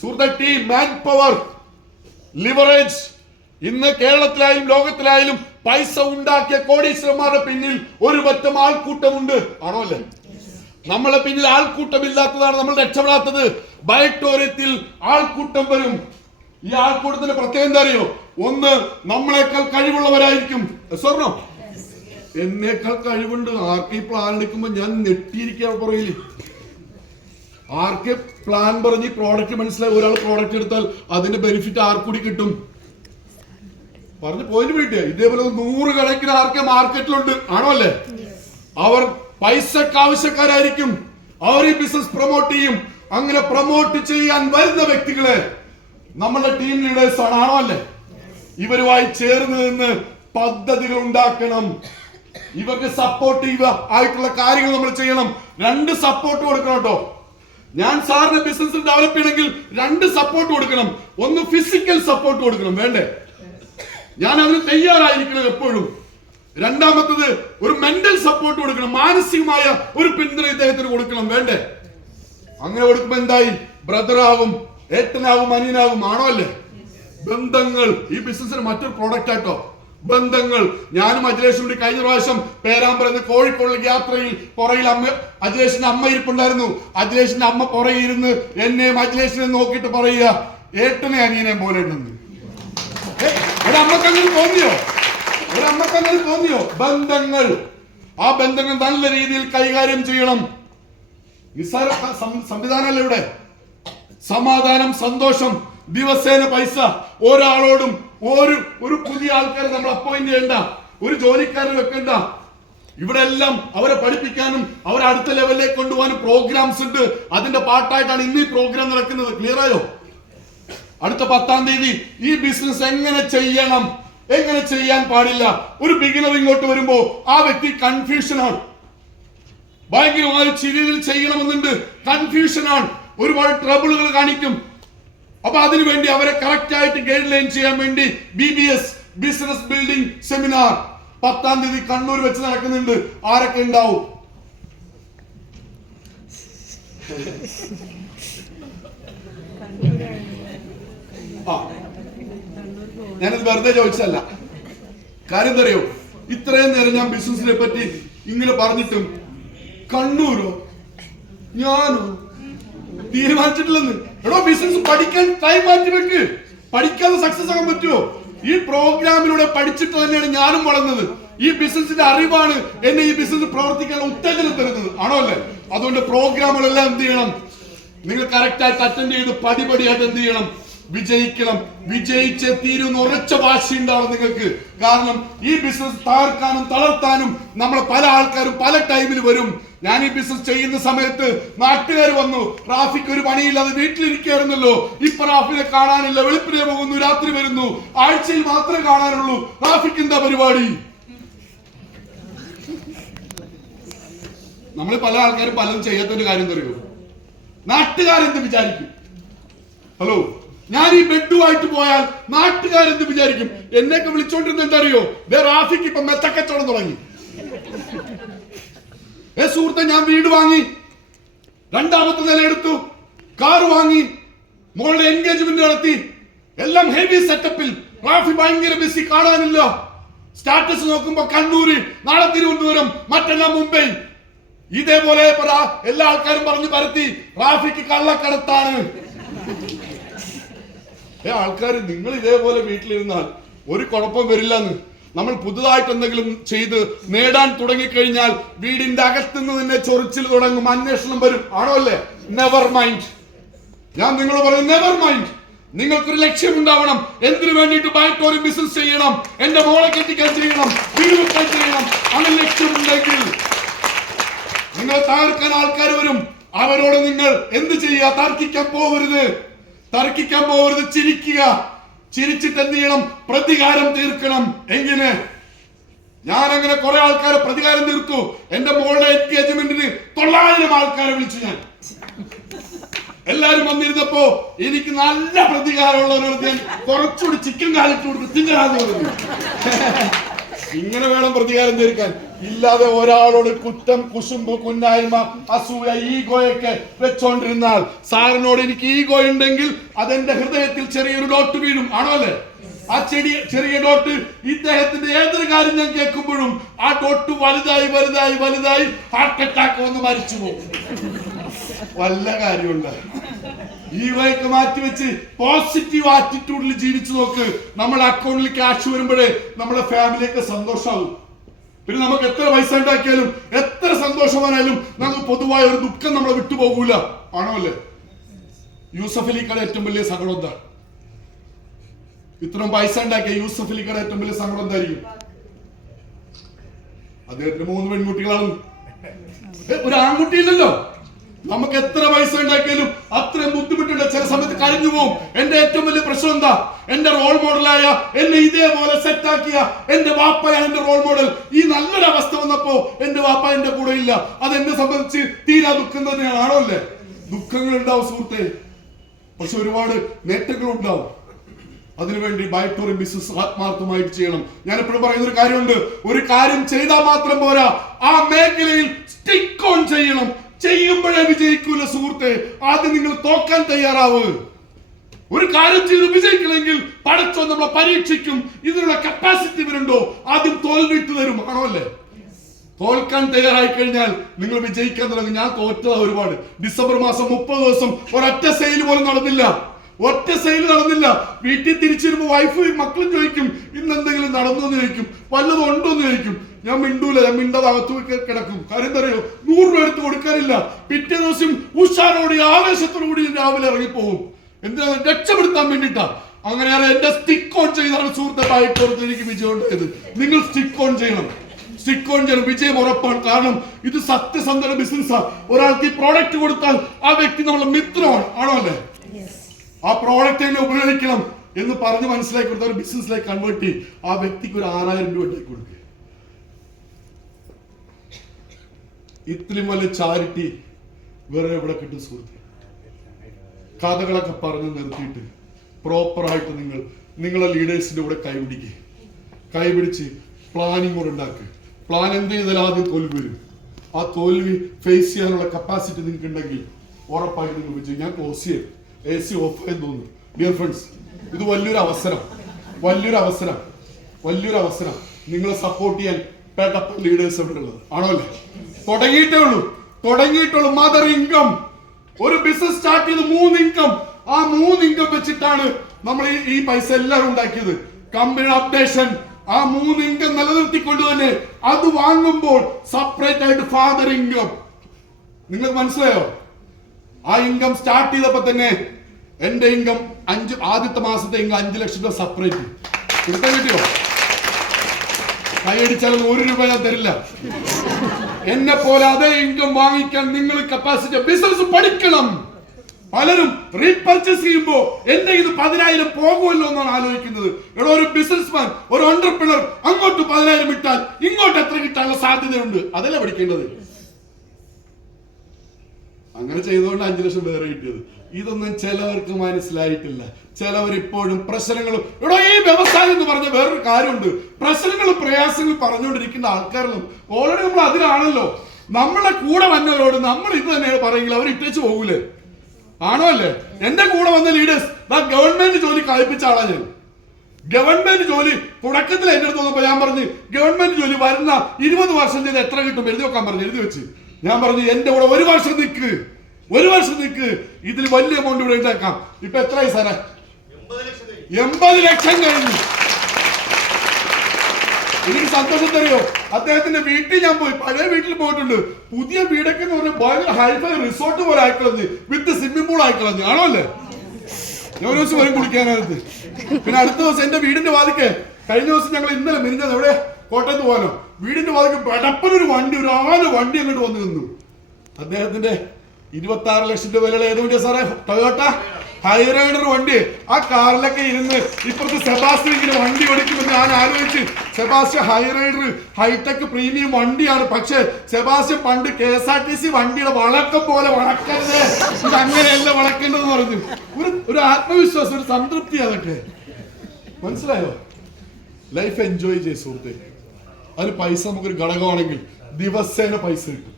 സുഹൃത്തെ? Team man power leverage. ഇന്ന് കേരളത്തിലായാലും ലോകത്തിലായാലും പൈസ ഉണ്ടാക്കിയ കോടീശ്വരന്മാരുടെ പിന്നിൽ ഒരു പറ്റം ആൾക്കൂട്ടമുണ്ട്. ആണോ അല്ലേ? നമ്മളെ പിന്നിൽ ആൾക്കൂട്ടമില്ലാത്തതാണ് നമ്മൾ രക്ഷപ്പെടാത്തത്. ബയോട്ടോറിയത്തിൽ ആൾക്കൂട്ടം വരും. ഈ ആൾക്കൂട്ടത്തിന്റെ പ്രത്യേകം എന്താ അറിയോ? ഒന്ന്, നമ്മളെക്കാൾ കഴിവുള്ളവരായിരിക്കും. സ്വർണം എന്നേക്കാൾ കഴിവുണ്ട്. ആർക്കെ പ്ലാൻ എടുക്കുമ്പോ ഞാൻ നെട്ടിയിരിക്കുക പുറകില്. ആർക്കെ പ്ലാൻ പറഞ്ഞ് പ്രോഡക്റ്റ് മനസ്സിലായി ഒരാൾ പ്രോഡക്റ്റ് എടുത്താൽ അതിന്റെ ബെനിഫിറ്റ് ആർക്കൂടി കിട്ടും. പറഞ്ഞ് പോയിന്റ് വീട്ടിയ ഇതേപോലെ 100 കണക്കിന് ആർക്കെ മാർക്കറ്റിലുണ്ട്. ആണോ അല്ലേ? അവർ പൈസക്ക് ആവശ്യക്കാരായിരിക്കും. അവർ ഈ ബിസിനസ് പ്രൊമോട്ട് ചെയ്യും. അങ്ങനെ പ്രൊമോട്ട് ചെയ്യാൻ വരുന്ന വ്യക്തികളെ നമ്മുടെ ടീം ലീഡേഴ്സ് ആണ്. ആണോ അല്ലേ? ഇവരുമായി ചേർന്ന് നിന്ന് പദ്ധതികൾ ഉണ്ടാക്കണം. ഇവർക്ക് സപ്പോർട്ടീവ് ആയിട്ടുള്ള കാര്യങ്ങൾ നമ്മൾ ചെയ്യണം. 2 സപ്പോർട്ട് കൊടുക്കണം കേട്ടോ. ഞാൻ സാറിന്റെ ബിസിനസ് ഡെവലപ്പ് ചെയ്യണമെങ്കിൽ 2 സപ്പോർട്ട് കൊടുക്കണം. ഒന്ന് ഫിസിക്കൽ സപ്പോർട്ട് കൊടുക്കണം. വേണ്ടേ? ഞാൻ അതിന് തയ്യാറായിരിക്കണം എപ്പോഴും. രണ്ടാമത്തത് ഒരു മെന്റൽ സപ്പോർട്ട് കൊടുക്കണം. മാനസികമായ ഒരു പിന്തുണ ഇദ്ദേഹത്തിന് കൊടുക്കണം. വേണ്ടേ? അങ്ങനെ കൊടുക്കുമ്പോ എന്തായി? ബ്രദറാകും, ഏട്ടനാകും, അനിയനാകും. ആണോ അല്ലേ? ബന്ധങ്ങൾ ഈ ബിസിനസിന് മറ്റൊരു പ്രോഡക്റ്റ് ആട്ടോ. ബന്ധങ്ങൾ. ഞാനും അഖിലേഷും കൂടി കഴിഞ്ഞ പ്രാവശ്യം പേരാമ്പ്രന്ന് കോഴിക്കോട് യാത്രയിൽ പുറയിൽ അഖിലേഷിന്റെ അമ്മ ഇരിപ്പുണ്ടായിരുന്നു. അഖിലേഷിന്റെ അമ്മ പുറകെ ഇരുന്ന് എന്നെയും അഖിലേഷിനെ നോക്കിയിട്ട് പറയുക, ഏട്ടനെ അനിയനെ പോലെ ഉണ്ടെന്ന്. ഒരമ്മക്കങ്ങനെ തോന്നിയോ? ഒരമ്മക്കങ്ങനെ തോന്നിയോ? ബന്ധങ്ങൾ, ആ ബന്ധങ്ങൾ നല്ല രീതിയിൽ കൈകാര്യം ചെയ്യണം. നിസ്സാര സംവിധാനമല്ല ഇവിടെ. സമാധാനം, സന്തോഷം, ദിവസേന പൈസ. ഒരാളോടും ഒരു പുതിയ ആൾക്കാരെ നമ്മൾ അപ്പോയിന്റ് ചെയ്യണ്ട, ഒരു ജോലിക്കാരെ വെക്കണ്ട. ഇവിടെ എല്ലാം അവരെ പഠിപ്പിക്കാനും അവരെ അടുത്ത ലെവലിലേക്ക് കൊണ്ടുപോകാനും പ്രോഗ്രാംസ് ഉണ്ട്. അതിന്റെ പാർട്ടായിട്ടാണ് ഇന്ന് ഈ പ്രോഗ്രാം നടക്കുന്നത്. ക്ലിയർ ആയോ? അടുത്ത 10-ാം തീയതി ഈ ബിസിനസ് എങ്ങനെ ചെയ്യണം, എങ്ങനെ ചെയ്യാൻ പാടില്ല. ഒരു ബിഗിനർ ഇങ്ങോട്ട് വരുമ്പോ ആ വ്യക്തി കൺഫ്യൂഷനാണ്. ഭയങ്കരമായ രീതിയിൽ ചെയ്യണമെന്നുണ്ട്, കൺഫ്യൂഷനാണ്, ഒരുപാട് ട്രബിളുകൾ കാണിക്കും. അപ്പൊ അതിനുവേണ്ടി അവരെ കറക്റ്റ് ആയിട്ട് ഗൈഡ് ലൈൻ ചെയ്യാൻ വേണ്ടി BBS ബിസിനസ് ബിൽഡിംഗ് സെമിനാർ 10-ാം തീയതി കണ്ണൂർ വെച്ച് നടക്കുന്നുണ്ട്. ആരൊക്കെ ഉണ്ടാവും? ഞാനത് വെറുതെ ചോദിച്ചല്ല. കാര്യം എന്താ അറിയോ? ഇത്രയും നേരം ഞാൻ ബിസിനസിനെ പറ്റി ഇങ്ങനെ പറഞ്ഞിട്ടും കണ്ണൂരോ ഞാനോ തീരുമാനിച്ചിട്ടില്ലെന്ന്. എടോ, ബിസിനസ് പഠിക്കാൻ ടൈം മാറ്റി വെക്ക്. പഠിക്കാതെ സക്സസ് ആകാൻ പറ്റുമോ? ഈ പ്രോഗ്രാമിലൂടെ പഠിച്ചിട്ട് തന്നെയാണ് ഞാനും വളർന്നത്. ഈ ബിസിനസിന്റെ അറിവാണ് എന്നെ ഈ ബിസിനസ് പ്രവർത്തിക്കാനുള്ള ഉത്തേജനം തരുന്നത്. ആണോ അല്ലേ? അതുകൊണ്ട് പ്രോഗ്രാമുകളെല്ലാം എന്ത് ചെയ്യണം? നിങ്ങൾ കറക്റ്റ് ആയിട്ട് അറ്റൻഡ് ചെയ്ത് പടിപടിയായിട്ട് എന്ത് ചെയ്യണം? വിജയിക്കണം. വിജയിച്ചേ തീരുന്ന ഉറച്ച വാശി ഉണ്ടാവും നിങ്ങൾക്ക്. കാരണം ഈ ബിസിനസ് തകർക്കാനും തളർത്താനും നമ്മളെ പല ആൾക്കാരും പല ടൈമിൽ വരും. ഞാൻ ഈ ബിസിനസ് ചെയ്യുന്ന സമയത്ത് നാട്ടുകാർ വന്നു, റാഫിക്ക് ഒരു പണിയില്ലാതെ വീട്ടിലിരിക്കായിരുന്നല്ലോ, ഇപ്പൊ റാഫിനെ കാണാനില്ല, വെളുപ്പിനെ പോകുന്നു, രാത്രി വരുന്നു, ആഴ്ചയിൽ മാത്രമേ കാണാനുള്ളൂ, റാഫിക്ക് എന്താ പരിപാടി? നമ്മൾ പല ആൾക്കാരും പലതും ചെയ്യാത്തൊരു കാര്യം തരുമോ? നാട്ടുകാരെന്ത് വിചാരിക്കും? ഹലോ, ഞാൻ ഈ ബെഡുമായിട്ട് പോയാൽ നാട്ടുകാരെന്ത് വിചാരിക്കും? എന്നെയൊക്കെ വിളിച്ചോണ്ടിരുന്ന എന്താ അറിയോ? റാഫിക്ക് ഇപ്പൊ മെത്തക്കച്ചവടം തുടങ്ങി. സുഹൃത്തെ, ഞാൻ വീട് വാങ്ങി, 2ാമത്തെ നില എടുത്തു, കാർ വാങ്ങി, മോളുടെ എൻഗേജ്മെന്റ് നടത്തി, എല്ലാം ഹെവി സെറ്റപ്പിൽ. റാഫി ഭയങ്കര ബിസി, കാണാനില്ല. സ്റ്റാറ്റസ് നോക്കുമ്പോ കണ്ണൂര്, നാളെ തിരുവനന്തപുരം, മറ്റെല്ലാം മുംബൈ. ഇതേപോലെ എല്ലാ ആൾക്കാരും പറഞ്ഞു പരത്തി റാഫിക്ക് കള്ളക്കടത്താണ്. ആൾക്കാർ, നിങ്ങൾ ഇതേപോലെ വീട്ടിലിരുന്നാൽ ഒരു കുഴപ്പം വരില്ലെന്ന്. നമ്മൾ പുതുതായിട്ട് എന്തെങ്കിലും ചെയ്ത് നേടാൻ തുടങ്ങിക്കഴിഞ്ഞാൽ വീടിന്റെ അകത്തുനിന്ന് തന്നെ ചൊറിച്ചിൽ തുടങ്ങും, അന്വേഷണം വരും. ആണോ അല്ലേ? Never mind. ഞാൻ നിങ്ങൾ പറയും, നെവർ മൈൻഡ്. നിങ്ങൾക്കൊരു ലക്ഷ്യം ഉണ്ടാവണം. എന്തിനു വേണ്ടിയിട്ട് ബാറ്റോറി ബിസിനസ് ചെയ്യണം, എന്റെ മോളെ കെട്ടിക്കാൻ ചെയ്യണം, വീട് വെക്കാൻ ചെയ്യണം. അങ്ങനെ ലക്ഷ്യമുണ്ടെങ്കിൽ നിങ്ങൾ തകർക്കാൻ ആൾക്കാർ വരും. അവരോട് നിങ്ങൾ എന്ത് ചെയ്യുക? തർക്കിക്കാൻ പോകരുത്, തർക്കിക്കാൻ പോകരുത്. ചിരിക്കുക. ചിരിച്ചിട്ട് എന്ത് ചെയ്യണം? പ്രതികാരം തീർക്കണം. എങ്ങനെ? ഞാൻ അങ്ങനെ കുറെ ആൾക്കാരെ പ്രതികാരം തീർത്തു. എന്റെ മോളുടെ എൻഗേജ്മെന്റിന് 900 ആൾക്കാരെ വിളിച്ചു ഞാൻ. എല്ലാരും വന്നിരുന്നപ്പോ എനിക്ക് നല്ല പ്രതികാരമുള്ളവരോട് ഞാൻ കുറച്ചുകൂടി ചിക്കൻ കാലിട്ട് കൊടുത്ത് തിന്നാന്ന് പറഞ്ഞു. ഇങ്ങനെ വേണം പ്രതികാരം തീർക്കാൻ. ഇല്ലാതെ ഒരാളോട് കുറ്റം, കുശുമ്പ്, കുന്നായ്മ, അസൂയ, ഈഗോയൊക്കെ വെച്ചോണ്ടിരുന്നാൽ, സാറിനോട് എനിക്ക് ഈഗോ ഉണ്ടെങ്കിൽ അതെന്റെ ഹൃദയത്തിൽ ചെറിയൊരു ഡോട്ട് വീഴും. ആണോ അല്ലേ? ആ ചെറിയ ഡോട്ട് ഇദ്ദേഹത്തിന്റെ ഏതൊരു കാര്യം ഞാൻ കേൾക്കുമ്പോഴും ആ ഡോട്ട് വലുതായി വലുതായി വലുതായി ഹാർട്ട് അറ്റാക്ക് വന്ന് മരിച്ചു പോകും. വല്ല കാര്യമുണ്ട്? ഈഗോയൊക്കെ മാറ്റിവെച്ച് പോസിറ്റീവ് ആറ്റിറ്റ്യൂഡിൽ ജീവിച്ചു നോക്ക്. നമ്മുടെ അക്കൗണ്ടിൽ ക്യാഷ് വരുമ്പോഴേ നമ്മുടെ ഫാമിലിയൊക്കെ സന്തോഷമാകും. പിന്നെ നമുക്ക് എത്ര പൈസ ഉണ്ടാക്കിയാലും എത്ര സന്തോഷമായാലും നമുക്ക് പൊതുവായ ഒരു ദുഃഖം നമ്മളെ വിട്ടുപോകൂല. ആണോ അല്ലേ? യൂസഫ് അലിക്കടെ ഏറ്റവും വലിയ സങ്കടം എന്താ? ഇത്രയും പൈസ ഉണ്ടാക്കിയ യൂസഫ് അലിക്കടെ ഏറ്റവും വലിയ സങ്കടം എന്തായിരിക്കും? അദ്ദേഹത്തിന് 3 പെൺകുട്ടികളാണ്, ഒരു ആൺകുട്ടിയില്ലല്ലോ. നമുക്ക് എത്ര പൈസ ഉണ്ടാക്കിയാലും അത്രയും ബുദ്ധിമുട്ടുണ്ട്. ചില സമയത്ത് കരഞ്ഞു പോകും. എന്റെ ഏറ്റവും വലിയ പ്രശ്നം എന്താ? എന്റെ റോൾ മോഡലായ, എന്നെ ഇതേപോലെ സെറ്റാക്കിയ എന്റെ വാപ്പയാണ് എന്റെ റോൾ മോഡൽ. ഈ നല്ലൊരു അവസ്ഥ വന്നപ്പോ എന്റെ വാപ്പ എന്റെ കൂടെ ഇല്ല. അത് എന്നെ സംബന്ധിച്ച് തീരാ ദുഃഖം തന്നെയാണ്. ആണോ അല്ലേ? ദുഃഖങ്ങൾ ഉണ്ടാവും സുഹൃത്തെ, പക്ഷെ ഒരുപാട് നേട്ടങ്ങൾ ഉണ്ടാവും. അതിനുവേണ്ടി ബൈറ്റോറി ബിസിനസ് ആത്മാർത്ഥമായിട്ട് ചെയ്യണം. ഞാൻ എപ്പോഴും പറയുന്ന ഒരു കാര്യമുണ്ട്, ഒരു കാര്യം ചെയ്താൽ മാത്രം പോരാ, ആ മേഖലയിൽ സ്റ്റിക്ക് ഓൺ ചെയ്യണം. ചെയ്യുമ്പോഴേ വിജയിക്കൂല സുഹൃത്തെ. ആദ്യം നിങ്ങൾ തോക്കാൻ തയ്യാറാവ്. ഒരു കാര്യം ചെയ്ത് വിജയിക്കണമെങ്കിൽ പടച്ചോ നമ്മളെ പരീക്ഷിക്കും. ഇതിനുള്ള കപ്പാസിറ്റി ഇവരുണ്ടോ? ആദ്യം തോൽവിട്ട് തരും. ആണോ അല്ലേ? തോൽക്കാൻ തയ്യാറായി കഴിഞ്ഞാൽ നിങ്ങൾ വിജയിക്കാൻ തുടങ്ങും. ഞാൻ തോറ്റതാ ഒരുപാട്. ഡിസംബർ മാസം 30 ദിവസം ഒരൊറ്റ സെയിൽ പോലും നടന്നില്ല. ഒറ്റ സെയിൽ നടന്നില്ല. വീട്ടിൽ തിരിച്ചു വരുമ്പോ വൈഫ് മക്കളും ചോദിക്കും ഇന്ന് എന്തെങ്കിലും നടന്നു എന്ന് ചോദിക്കും, വല്ലതും ഉണ്ടോ എന്ന് ചോദിക്കും. ഞാൻ മിണ്ടൂല, ഞാൻ മിണ്ടത് അകത്ത് കിടക്കും. കാര്യം എന്താ അറിയോ, 100 രൂപ എടുത്ത് കൊടുക്കാനില്ല. പിറ്റേ ദിവസം ഉഷാറോടി ആവേശത്തോടുകൂടി രാവിലെ ഇറങ്ങിപ്പോകും. എന്തിനാ? രക്ഷപ്പെടുത്താൻ വേണ്ടിട്ടാ. അങ്ങനെയാണ് എന്റെ സ്റ്റിക്ക് ഓൺ ചെയ്താണ് സുഹൃത്തെ ബായിട്ടോർത്ത് എനിക്ക് വിജയം ഉണ്ടായത്. നിങ്ങൾ സ്റ്റിക്ക് ഓൺ ചെയ്യണം, സ്റ്റിക്ക് ഓൺ ചെയ്യണം. വിജയം ഉറപ്പാണ്. കാരണം ഇത് സത്യസന്ധ ബിസിനസ്സാണ്. ഒരാൾക്ക് ഈ പ്രോഡക്റ്റ് കൊടുത്താൽ ആ വ്യക്തി നമ്മളെ മിത്രമാണ്, ആണോ അല്ലേ? ആ പ്രോഡക്റ്റ് തന്നെ ഉപയോഗിക്കണം എന്ന് പറഞ്ഞ് മനസ്സിലാക്കി കൊടുത്താൽ ഒരു ബിസിനസ്സിലേക്ക് കൺവേർട്ട് ചെയ്യും. ആ വ്യക്തിക്ക് ഒരു 6000 രൂപ ഉണ്ടാക്കി കൊടുക്കുക. ഇത്രയും വലിയ ചാരിറ്റി വേറെ എവിടെ കിട്ടും സുഹൃത്തെ? കഥകളൊക്കെ പറഞ്ഞ് നിർത്തിയിട്ട് പ്രോപ്പറായിട്ട് നിങ്ങളെ ലീഡേഴ്സിന്റെ കൂടെ കൈപിടിച്ച് പ്ലാനിങ് കൂടെ ഉണ്ടാക്കുക. പ്ലാൻ എന്ത് ചെയ്താൽ ആദ്യം തോൽവി വരും. ആ തോൽവി ഫേസ് ചെയ്യാനുള്ള കപ്പാസിറ്റി നിങ്ങൾക്ക് ഉണ്ടെങ്കിൽ ഉറപ്പായിട്ട് നിങ്ങൾ വിജയിക്കും. ഞാൻ ക്ലോസ് ചെയ്യും. AC ഓഫ് ആയി തോന്നുന്നു. ഡിയർ ഫ്രണ്ട്സ്, ഇത് വലിയൊരു അവസരം. നിങ്ങളെ സപ്പോർട്ട് ചെയ്യാൻ പേട്ടപ്പ ലീഡേഴ്സ് അവിടെ ഉള്ളത്, ആണോ അല്ലേ? തുടങ്ങിയിട്ടേ ഉള്ളൂ. മദർ ഇൻകം, ഒരു ബിസിനസ് സ്റ്റാർട്ട് ചെയ്ത് 3 ഇൻകം. ആ 3 ഇൻകം വെച്ചിട്ടാണ് നമ്മൾ ഈ പൈസ എല്ലാവരും ഉണ്ടാക്കിയത്. കമ്പനി അപ്ഡേഷൻ, ആ 3 ഇൻകം നിലനിർത്തിക്കൊണ്ട് തന്നെ അത് വാങ്ങുമ്പോൾ സെപ്പറേറ്റ് ആയിട്ട് ഫാദർ ഇൻകം. നിങ്ങൾക്ക് മനസ്സിലായോ? ആ ഇൻകം സ്റ്റാർട്ട് ചെയ്തപ്പോ തന്നെ എന്റെ ഇൻകം ആദ്യത്തെ മാസത്തെ ഇൻകം 5 ലക്ഷം രൂപ സെപ്പറേറ്റ് കൊടുക്കാൻ കിട്ടിയോ? കൈയടിച്ചാലും 1 രൂപ ഞാൻ തരില്ല. എന്നെ പോലെ അതേ ഇൻകം വാങ്ങിക്കാൻ നിങ്ങൾ കപ്പാസിറ്റി ബിസിനസ് പഠിക്കണം. പലരും റീപർച്ചേസ് ചെയ്യുമ്പോ എന്റെ ഇത് 10,000 പോകുമല്ലോ എന്നാണ് ആലോചിക്കുന്നത്. എടോ, ഒരു ബിസിനസ്മാൻ, ഒരു എന്റർപ്രണർ അങ്ങോട്ട് 10,000 ഇട്ടാൽ ഇങ്ങോട്ട് എത്ര കിട്ടാനുള്ള സാധ്യതയുണ്ട്? അതല്ലേ പഠിക്കേണ്ടത്. അങ്ങനെ ചെയ്തുകൊണ്ട് 5 ലക്ഷം വേറെ കിട്ടിയത്. ഇതൊന്നും ചിലവർക്ക് മനസ്സിലായിട്ടില്ല. ചിലവരിപ്പോഴും പ്രശ്നങ്ങളും. എടോ, ഈ വ്യവസായം എന്ന് പറഞ്ഞ വേറൊരു കാര്യമുണ്ട്. പ്രശ്നങ്ങളും പ്രയാസങ്ങളും പറഞ്ഞുകൊണ്ടിരിക്കുന്ന ആൾക്കാരിലും ഓൾറെഡി നമ്മൾ അതിലാണല്ലോ. നമ്മളെ കൂടെ വന്നവരോട് നമ്മൾ ഇത് തന്നെ പറയെങ്കിൽ അവർ ഇട്ടേച്ച് പോകൂലേ, ആണോ അല്ലേ? എന്റെ കൂടെ വന്ന ലീഡേഴ്സ് ഗവൺമെന്റ് ജോലി കളിപ്പിച്ച ആളാ ഞാൻ. ഗവൺമെന്റ് ജോലി തുടക്കത്തിൽ എന്റെ അടുത്ത് വന്നപ്പോ ഞാൻ പറഞ്ഞു, ഗവൺമെന്റ് ജോലി വരുന്ന 20 വർഷം ചെയ്ത് എത്ര കിട്ടും എഴുതി വെക്കാൻ പറഞ്ഞു. എഴുതി വെച്ച് ഞാൻ പറഞ്ഞു, എന്റെ കൂടെ 1 വർഷം നിൽക്ക്, ഇതിൽ വലിയ എമൗണ്ട് ഇവിടെ ഉണ്ടാക്കാം. ഇപ്പൊ എത്രയായി സാറേ? 80 ലക്ഷം കഴിഞ്ഞു. എനിക്ക് സന്തോഷം തരുമോ? അദ്ദേഹത്തിന്റെ വീട്ടിൽ ഞാൻ പോയി, പഴയ വീട്ടിൽ പോയിട്ടുണ്ട്. പുതിയ വീടൊക്കെ എന്ന് പറഞ്ഞാൽ ഭയങ്കര ഹൈഫൈ റിസോർട്ട് പോലെ ആയിക്കളഞ്ഞ്, വിത്ത് സ്വിമ്മിംഗ് പൂൾ ആയിക്കളഞ്ഞ്, ആണോ അല്ലേ? ഞാൻ ഒരു ദിവസം വരും കുളിക്കാനായിട്ട്. പിന്നെ അടുത്ത ദിവസം എന്റെ വീടിന്റെ വാതിക്ക്, കഴിഞ്ഞ ദിവസം ഞങ്ങൾ ഇന്നലെ മിനിഞ്ഞത് എവിടെ കോട്ടയത്ത് പോകാനോ, വീടിന്റെ വാതിക്ക് പെടപ്പനൊരു വണ്ടി, ഒരു 6 വണ്ടി അങ്ങോട്ട് വന്നു നിന്നു. അദ്ദേഹത്തിന്റെ 26 ലക്ഷം രൂപ വിലയുടെ ഏത് വണ്ടിയാ സാറേ? ടൊയോട്ട ഹൈറൈഡർ വണ്ടി. ആ കാറിലൊക്കെ ഇരുന്ന് ഇപ്പുറത്ത് സെബാസ്റ്റ്യൻ ഇങ്ങനെ വണ്ടി ഓടിക്കുമെന്ന് ഞാൻ ആലോചിച്ച്. സെബാസ്റ്റ്യൻ ഹൈറൈഡർ ഹൈടെക് പ്രീമിയം വണ്ടിയാണ്. പക്ഷെ സെബാസ്റ്റ്യൻ പണ്ട് KSRTC വണ്ടിയുടെ വളക്കം പോലെ വളക്കരുത്, ഇത് അങ്ങനെയല്ല വളക്കേണ്ടതെന്ന് പറഞ്ഞു. ഒരു ആത്മവിശ്വാസം, ഒരു സംതൃപ്തി, അതൊക്കെ മനസ്സിലായോ? ലൈഫ് എൻജോയ് ചെയ്യ സുഹൃത്തെ. അതിന് പൈസ നമുക്കൊരു ഘടകമാണെങ്കിൽ ദിവസേന പൈസ കിട്ടും.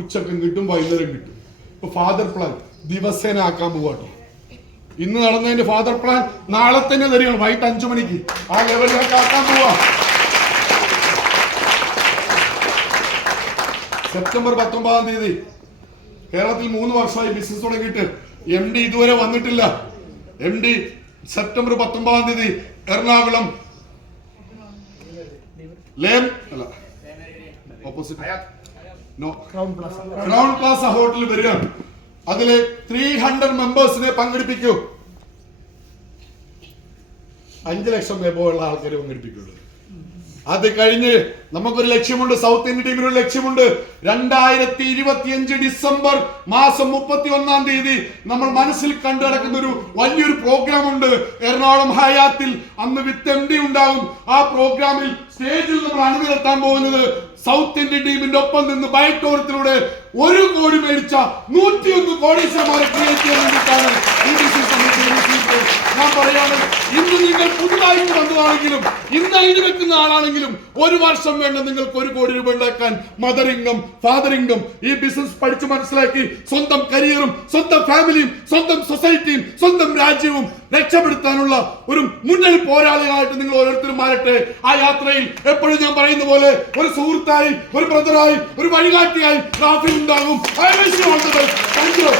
ഉച്ചക്കും കിട്ടും, വൈകുന്നേരം കിട്ടും. ഇപ്പൊ ഫാദർ പ്ലാൻ ദിവസേന ആക്കാൻ പോവാട്ടോ. ഇന്ന് നടന്നതിന്റെ ഫാദർ പ്ലാൻ നാളെ തന്നെ തരികയാണ്, വൈകിട്ട് 5 മണിക്ക്. ആ ലെവലിലേക്ക് ആക്കാൻ പോവാ. സെപ്റ്റംബർ 19-ാം തീയതി കേരളത്തിൽ 3 വർഷമായി ബിസിനസ് തുടങ്ങിയിട്ട് MD ഇതുവരെ വന്നിട്ടില്ല. MD സെപ്റ്റംബർ 19-ാം തീയതി എറണാകുളം ക്രൗൺ പ്ലാസ ഹോട്ടലിൽ വരികയാണ്. അതിലെ 300 മെമ്പേഴ്സിനെ പങ്കെടുപ്പിക്കൂ. 5 ലക്ഷം ഉള്ള ആൾക്കാരെ പങ്കെടുപ്പിക്കുള്ളൂ. അത് കഴിഞ്ഞ് നമുക്കൊരു ലക്ഷ്യമുണ്ട്, സൗത്ത് ഇന്ത്യൻ ടീമിന് ഒരു ലക്ഷ്യമുണ്ട്. 2025 ഡിസംബർ മാസം 31-ാം തീയതി നമ്മൾ മനസ്സിൽ കണ്ടു നടക്കുന്ന ഒരു വലിയൊരു പ്രോഗ്രാം ഉണ്ട് എറണാകുളം ഹയാത്തിൽ. അന്ന് വിത്ത് MD ഉണ്ടാകും. ആ പ്രോഗ്രാമിൽ സ്റ്റേജിൽ നമ്മൾ അണിനിരത്താൻ പോകുന്നത് സൗത്ത് ഇന്ത്യൻ ടീമിന്റെ ഒപ്പം നിന്ന് ബൈറ്റോറത്തിലൂടെ 1 കോടി മേടിച്ച 101 കോടീശ്വരന്മാരെ ക്രിയേറ്റ് ചെയ്യാൻ വേണ്ടിയിട്ടാണ് ഈ ബിസിനസ് ഞാൻ പറയാണ്. ഇന്ന് നിങ്ങൾ പുതുതായിട്ട് വന്നതാണെങ്കിലും ഇന്ന് അഴിഞ്ഞു വെക്കുന്ന ആളാണെങ്കിലും 1 വർഷം വേണ്ട നിങ്ങൾക്ക് 1 കോടി രൂപ ഉണ്ടാക്കാൻ. Mother income, father income. ഈ ബിസിനസ് പഠിച്ചു മനസ്സിലാക്കി സ്വന്തം കരിയറും സ്വന്തം ഫാമിലിയും സ്വന്തം സൊസൈറ്റിയും സ്വന്തം രാജ്യവും രക്ഷപ്പെടുത്താനുള്ള ഒരു മുന്നണി പോരാളികളായിട്ട് നിങ്ങൾ ഓരോരുത്തരും മാറട്ടെ. ആ യാത്രയിൽ എപ്പോഴും ഞാൻ പറയുന്ന പോലെ ഒരു സുഹൃത്തായി, ഒരു ബ്രദറായി, ഒരു വഴികാട്ടിയായി റാഫിൽ ഉണ്ടാകും. Thank you.